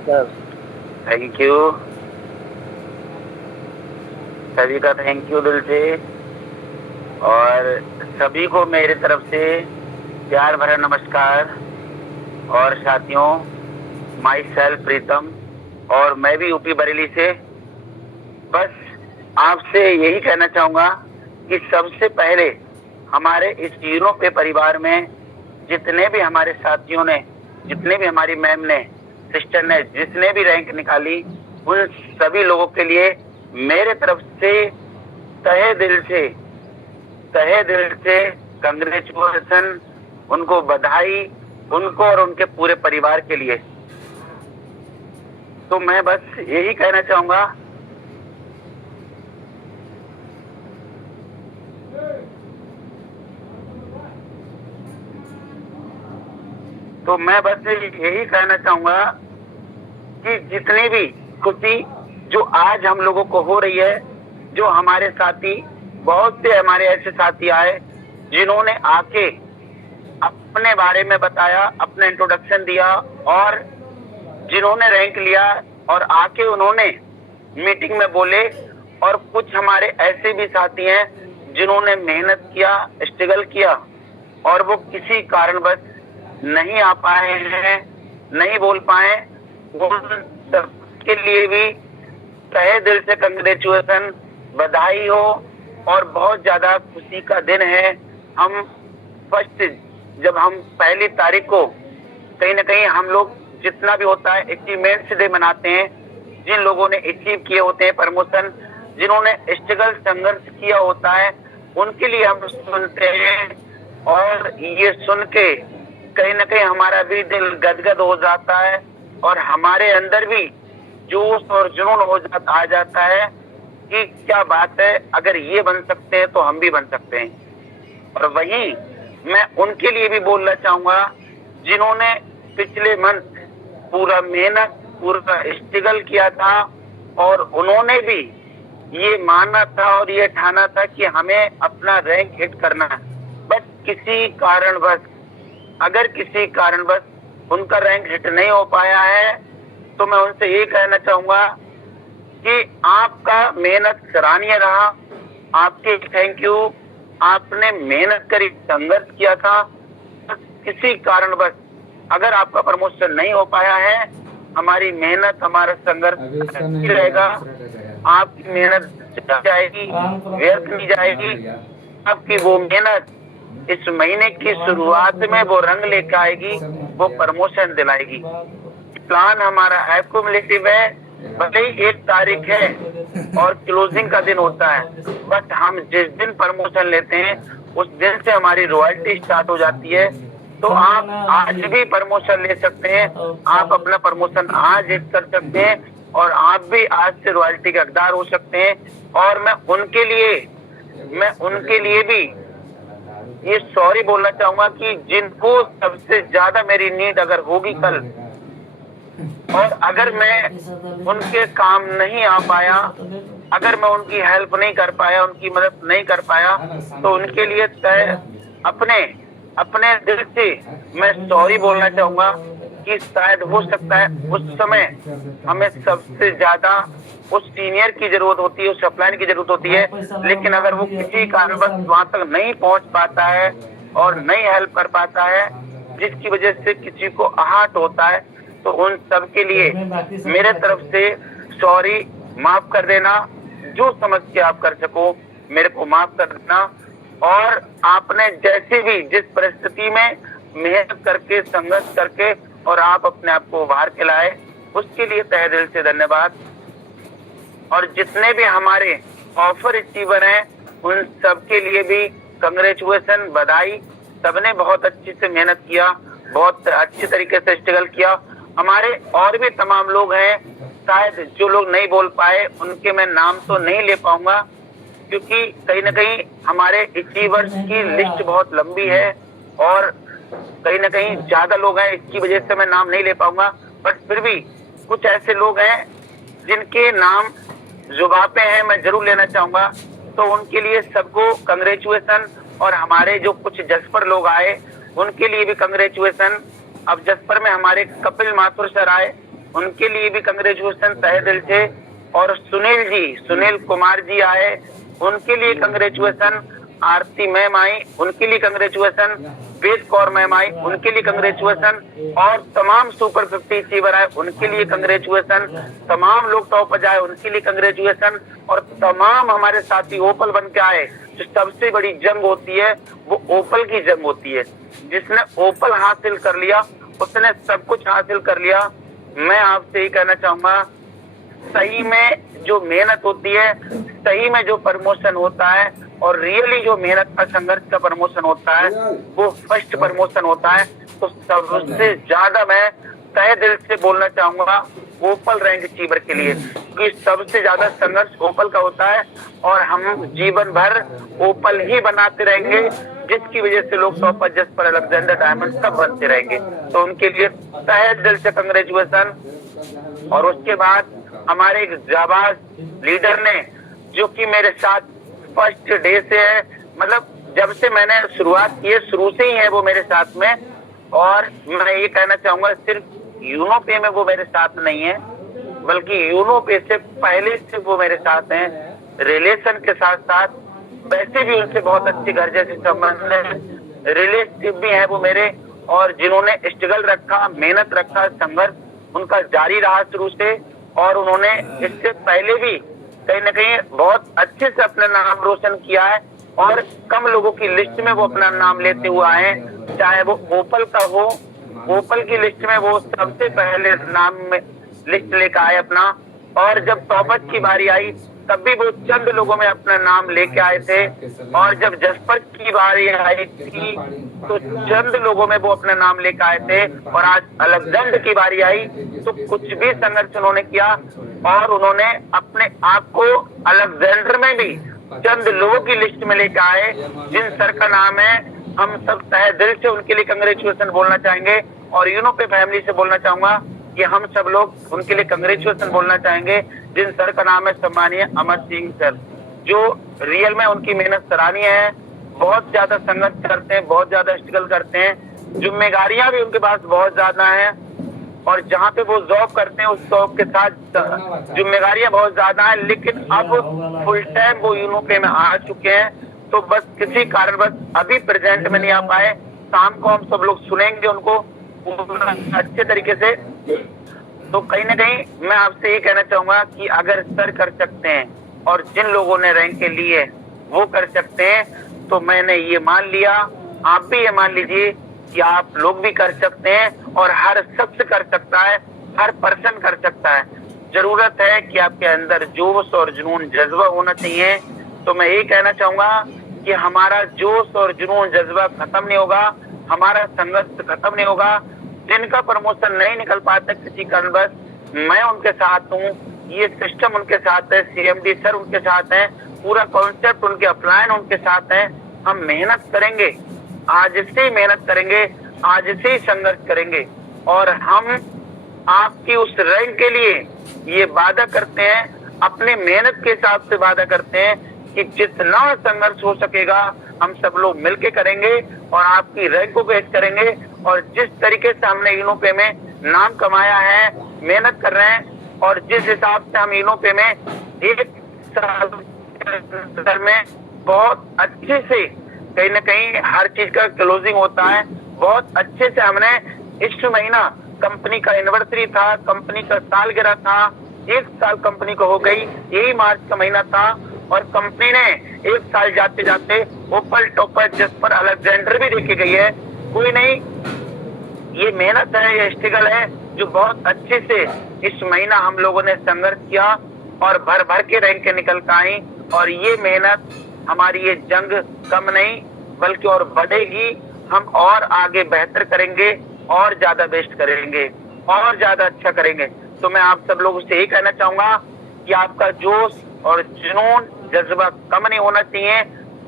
sir, thank you सभी का, thank you दिल से। और सभी को मेरे तरफ से प्यार भरा नमस्कार। और साथियों, माई सेल्फ प्रीतम, और मैं भी यूपी बरेली से। बस आपसे यही कहना चाहूँगा कि सबसे पहले हमारे इस यूरोपीय परिवार में जितने भी हमारे साथियों ने, जितने भी हमारी मैम ने, सिस्टर ने, जिसने भी रैंक निकाली, उन सभी लोगों के लिए मेरे तरफ से तहे दिल से कंग्रेचुलेशन, उनको बधाई, उनको और उनके पूरे परिवार के लिए। तो मैं बस यही कहना चाहूंगा कि जितनी भी खुशी जो आज हम लोगों को हो रही है, जो हमारे साथी, बहुत से हमारे ऐसे साथी आए जिन्होंने आके अपने बारे में बताया, अपना इंट्रोडक्शन दिया और जिन्होंने रैंक लिया और आके उन्होंने मीटिंग में बोले, और कुछ हमारे ऐसे भी साथी हैं जिन्होंने मेहनत किया, स्ट्रगल किया और वो किसी कारणवश नहीं आ पाए हैं, नहीं बोल पाए। उन सबके लिए भी तहे दिल से कंग्रेचुलेशन, बधाई हो और बहुत ज्यादा खुशी का दिन है। हम फर्स्ट जब हम पहली तारीख को कहीं ना कहीं हम लोग जितना भी होता है अचीवमेंट्स डे मनाते हैं। जिन लोगों ने अचीव किए होते हैं प्रमोशन, जिन्होंने स्ट्रगल संघर्ष किया होता है, उनके लिए हम सुनते हैं और ये सुन के कहीं ना कहीं हमारा भी दिल गदगद हो जाता है और हमारे अंदर भी जोश और जुनून आ जाता है कि क्या बात है, अगर ये बन सकते हैं तो हम भी बन सकते हैं। और वहीं मैं उनके लिए भी बोलना चाहूंगा जिन्होंने पिछले मंथ पूरा मेहनत, पूरा स्ट्रगल किया था और उन्होंने भी ये माना था और ये ठाना था कि हमें अपना रैंक हिट करना है, बट किसी कारणवश, अगर किसी कारणवश उनका रैंक हिट नहीं हो पाया है, तो मैं उनसे ये कहना चाहूंगा कि आपका मेहनत सराहनीय रहा, आपके थैंक यू, आपने मेहनत करी, संघर्ष किया था। किसी कारणवश अगर आपका प्रमोशन नहीं हो पाया है, हमारी मेहनत, हमारा संघर्ष रहेगा, आपकी मेहनत जाएगी, व्यर्थ नहीं जाएगी। आपकी वो मेहनत इस महीने की शुरुआत में वो रंग लेकर आएगी, वो प्रमोशन दिलाएगी। प्लान हमारा एक्युमुलेटिव है, भले ही 1 तारीख है और क्लोजिंग का दिन होता है, बट हम जिस दिन प्रमोशन लेते हैं उस दिन से हमारी रॉयल्टी स्टार्ट हो जाती है। तो आप आज भी प्रमोशन ले सकते हैं, आप अपना प्रमोशन आज हिट कर सकते हैं और आप भी आज से रॉयल्टी के हकदार हो सकते हैं। और मैं उनके लिए भी ये सॉरी बोलना चाहूंगा कि जिनको सबसे ज्यादा मेरी नीड अगर होगी कल, और अगर मैं उनके काम नहीं आ पाया, अगर मैं उनकी हेल्प नहीं कर पाया, उनकी मदद नहीं कर पाया, तो उनके लिए अपने दिल से मैं सॉरी बोलना चाहूंगा कि शायद हो सकता है उस समय हमें सबसे ज्यादा उस सीनियर की जरूरत होती है, उस अपलाइन की जरूरत होती है, लेकिन अगर वो किसी कारणवश वहां तक नहीं पहुंच पाता है और नहीं हेल्प कर पाता है, जिसकी वजह से किसी को आहट होता है, तो उन सब के लिए मेरे तरफ से सॉरी, माफ कर देना, जो समझ के आप कर सको मेरे को माफ कर देना। और आपने जैसे भी जिस परिस्थिति में मेहनत करके, संघर्ष करके और आप अपने आप को उभार के लाए, उसके लिए तहे दिल से धन्यवाद। और जितने भी हमारे ऑफर अचीवर हैं उन सबके लिए भी कंग्रेचुलेशन, बधाई। सबने बहुत अच्छी से मेहनत किया, बहुत अच्छी तरीके से स्ट्रगल किया। हमारे और भी तमाम लोग हैं, शायद जो लोग नहीं बोल पाए उनके मैं नाम तो नहीं ले पाऊंगा, क्योंकि कहीं ना कहीं हमारे अचीवर्स की लिस्ट बहुत लंबी है और कहीं ना कहीं ज्यादा लोग हैं, इसकी वजह से मैं नाम नहीं ले पाऊंगा। बट फिर भी कुछ ऐसे लोग हैं जिनके नाम जुबान पे हैं, मैं जरूर लेना चाहूंगा, तो उनके लिए सबको कंग्रेचुलेशन। और हमारे जो कुछ जसपर लोग आए उनके लिए भी कंग्रेचुलेशन। अब जसपर में हमारे कपिल माथुर सर आए, उनके लिए भी कंग्रेचुलेशन तहे दिल से। और सुनील कुमार जी आए, उनके लिए कंग्रेचुलेशन। आरती मैम आई, उनके लिए कंग्रेचुलेशन। वेद कौर मैम आई, उनके लिए कंग्रेचुलेशन। और तमाम सुपर 50 अचीवर आए, उनके लिए कंग्रेचुलेशन। तमाम लोग टॉप पर आए, उनके लिए कंग्रेचुलेशन। और तमाम हमारे साथी ओपल बन के आए। जो सबसे बड़ी जंग होती है वो ओपल की जंग होती है। जिसने ओपल हासिल कर लिया उसने सब कुछ हासिल कर लिया। मैं आपसे ही कहना चाहूंगा, सही में जो मेहनत होती है, सही में जो प्रमोशन होता है और रियली जो मेहनत का संघर्ष का प्रमोशन होता है, वो फर्स्ट प्रमोशन होता है। तो सबसे ज्यादा मैं तहे दिल से बोलना चाहूंगा ओपल रैंक अचीवर के लिए, कि सबसे ज्यादा संघर्ष ओपल का होता है और हम जीवन भर ओपल ही बनाते रहेंगे, जिसकी वजह से लोग टॉपर जस्पर अलेक्जेंडर डायमंड सब बनते रहेंगे। तो उनके लिए तहे दिल से कंग्रेचुलेशन। और उसके बाद हमारे एक जाबाज लीडर ने, जो कि मेरे साथ फर्स्ट डे से है, मतलब जब से मैंने शुरुआत की है शुरू से ही है वो मेरे साथ में। और मैं ये कहना चाहूंगा सिर्फ यूनो पे में वो मेरे साथ नहीं है, बल्कि यूनो पे से पहले से वो मेरे साथ हैं। रिलेशन के साथ साथ वैसे भी उनसे बहुत अच्छे घर जैसे संबंध है, रिलेटिव भी है वो मेरे, और जिन्होंने स्ट्रगल रखा, मेहनत रखा, संघर्ष उनका जारी रहा शुरू से, और उन्होंने इससे पहले भी कहीं न कहीं बहुत अच्छे से अपना नाम रोशन किया है और कम लोगों की लिस्ट में वो अपना नाम लेते हुए आए। चाहे वो ओपल का हो, ओपल की लिस्ट में वो सबसे पहले नाम में लिस्ट लेकर आए अपना, और जब टॉपर की बारी आई तब भी वो चंद लोगों में अपना नाम लेके आए थे, और जब जसपर की बारी आई थी तो चंद लोगों में वो अपना नाम लेके आए थे, और आज अलेक्जेंडर की बारी आई तो कुछ भी संघर्ष उन्होंने किया और उन्होंने अपने आप को अलेक्जेंडर में भी चंद लोगों की लिस्ट में लेके आए, जिन सर का नाम है। हम सब तहे दिल से उनके लिए कंग्रेचुलेशन बोलना चाहेंगे, और यूनो पे फैमिली से बोलना चाहूंगा कि हम सब लोग उनके लिए कंग्रेचुलेशन बोलना चाहेंगे, जिन सर का नाम है सम्मानीय अमर सिंह सर, जो रियल में उनकी मेहनत सराहनीय है। बहुत ज्यादा संघर्ष करते हैं, बहुत ज्यादा स्ट्रगल करते हैं, जिम्मेदारियां भी उनके पास बहुत ज्यादा हैं, और जहाँ पे वो जॉब करते हैं उस जॉब के साथ जिम्मेदारियां बहुत ज्यादा हैं, लेकिन अब फुल टाइम वो यूनो पे में आ चुके हैं। तो बस किसी कारणवश अभी प्रेजेंट में नहीं आ पाए। शाम को हम सब लोग सुनेंगे उनको अच्छे तरीके से। तो कहीं ना कहीं मैं आपसे ये कहना चाहूंगा कि अगर सर कर सकते हैं और जिन लोगों ने रैंक के लिए वो कर सकते हैं, तो मैंने ये मान लिया, आप भी ये मान लीजिए कि आप लोग भी कर सकते हैं, और हर शख्स कर सकता है, हर पर्सन कर सकता है। जरूरत है कि आपके अंदर जोश और जुनून जज्बा होना चाहिए। तो मैं ये कहना चाहूंगा कि हमारा जोश और जुनून जज्बा खत्म नहीं होगा, हमारा संघर्ष खत्म नहीं होगा। जिनका प्रमोशन नहीं निकल पाता किसी कारणवश, मैं उनके साथ हूँ, ये सिस्टम उनके साथ है, सीएमडी सर उनके साथ हैं, पूरा कॉन्सेप्ट उनके अपलाइन उनके साथ है। हम मेहनत करेंगे, आज से ही मेहनत करेंगे, आज से ही संघर्ष करेंगे, और हम आपकी उस रैंक के लिए ये वादा करते हैं, अपने मेहनत के हिसाब से वादा करते हैं कि जितना संघर्ष हो सकेगा हम सब लोग मिलके करेंगे और आपकी रैंक को बेहतर करेंगे। और जिस तरीके से हमने यूनो पे में नाम कमाया है, मेहनत कर रहे हैं, और जिस हिसाब से हम यूनो पे में एक साल में बहुत अच्छे से कहीं ना कहीं हर चीज का क्लोजिंग होता है, बहुत अच्छे से हमने इस महीना कंपनी का एनिवर्सरी था, कंपनी का सालगिरह था, 1 साल कंपनी को हो गई, यही मार्च का महीना था, और कंपनी ने 1 साल जाते जाते ओपल टॉपर जस्पर अलेक्जेंडर भी देके गई है। कोई नहीं, ये मेहनत है, ये स्ट्रगल है, जो बहुत अच्छे से इस महीना हम लोगों ने संघर्ष किया और भर भर के रैंक के निकल कर आई। और ये मेहनत हमारी, ये जंग कम नहीं बल्कि और बढ़ेगी। हम और आगे बेहतर करेंगे, और ज्यादा बेस्ट करेंगे, और ज्यादा अच्छा करेंगे। तो मैं आप सब लोगों से यही कहना चाहूंगा कि आपका जोश और जुनून जज्बा कम नहीं होना चाहिए,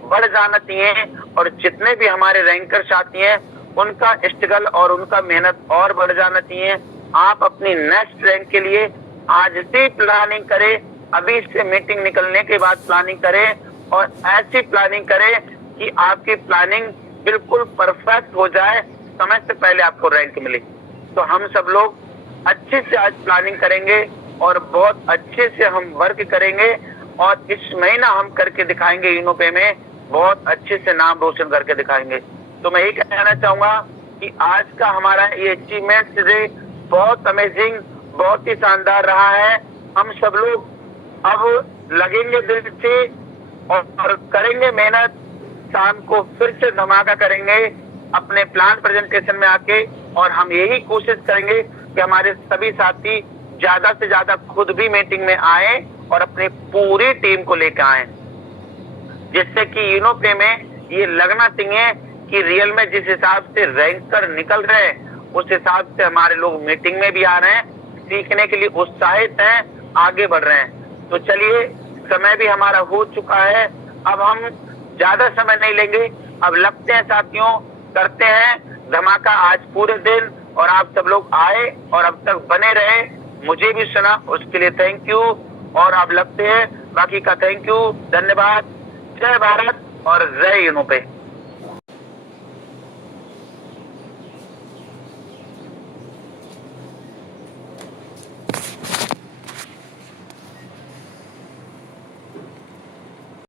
बढ़ जाना चाहिए। और जितने भी हमारे रैंकर साथी हैं उनका स्ट्रगल और उनका मेहनत और बढ़ जाना चाहिए। आप अपनी नेक्स्ट रैंक के लिए आज से प्लानिंग करें, अभी से मीटिंग निकलने के बाद प्लानिंग करें, और ऐसी प्लानिंग करें कि आपकी प्लानिंग बिल्कुल परफेक्ट हो जाए, समय से पहले आपको रैंक मिले। तो हम सब लोग अच्छे से आज प्लानिंग करेंगे और बहुत अच्छे से हम वर्क करेंगे, और इस महीना हम करके दिखाएंगे, यूनो पे में बहुत अच्छे से नाम रोशन करके दिखाएंगे। तो मैं ये कहना चाहूंगा कि आज का हमारा ये अचीवमेंट डे बहुत अमेजिंग, बहुत ही शानदार रहा है। हम सब लोग अब लगेंगे दिल से और करेंगे मेहनत, शाम को फिर से धमाका करेंगे अपने प्लान प्रेजेंटेशन में आके, और हम यही कोशिश करेंगे कि हमारे सभी साथी ज्यादा से ज्यादा खुद भी मीटिंग में आए और अपनी पूरी टीम को लेकर आए, जिससे कि यूनो पे में ये लगना चाहिए कि रियल में जिस हिसाब से रैंकर निकल रहे हैं उस हिसाब से हमारे लोग मीटिंग में भी आ रहे हैं, सीखने के लिए उत्साहित हैं, आगे बढ़ रहे हैं। तो चलिए, समय भी हमारा हो चुका है, अब हम ज्यादा समय नहीं लेंगे, अब लगते हैं साथियों, करते हैं धमाका आज पूरे दिन। और आप सब लोग आए और अब तक बने रहे, मुझे भी सुना, उसके लिए थैंक यू। और आप लगते हैं, बाकी का थैंक यू, धन्यवाद। जय भारत और जय यूनो पे।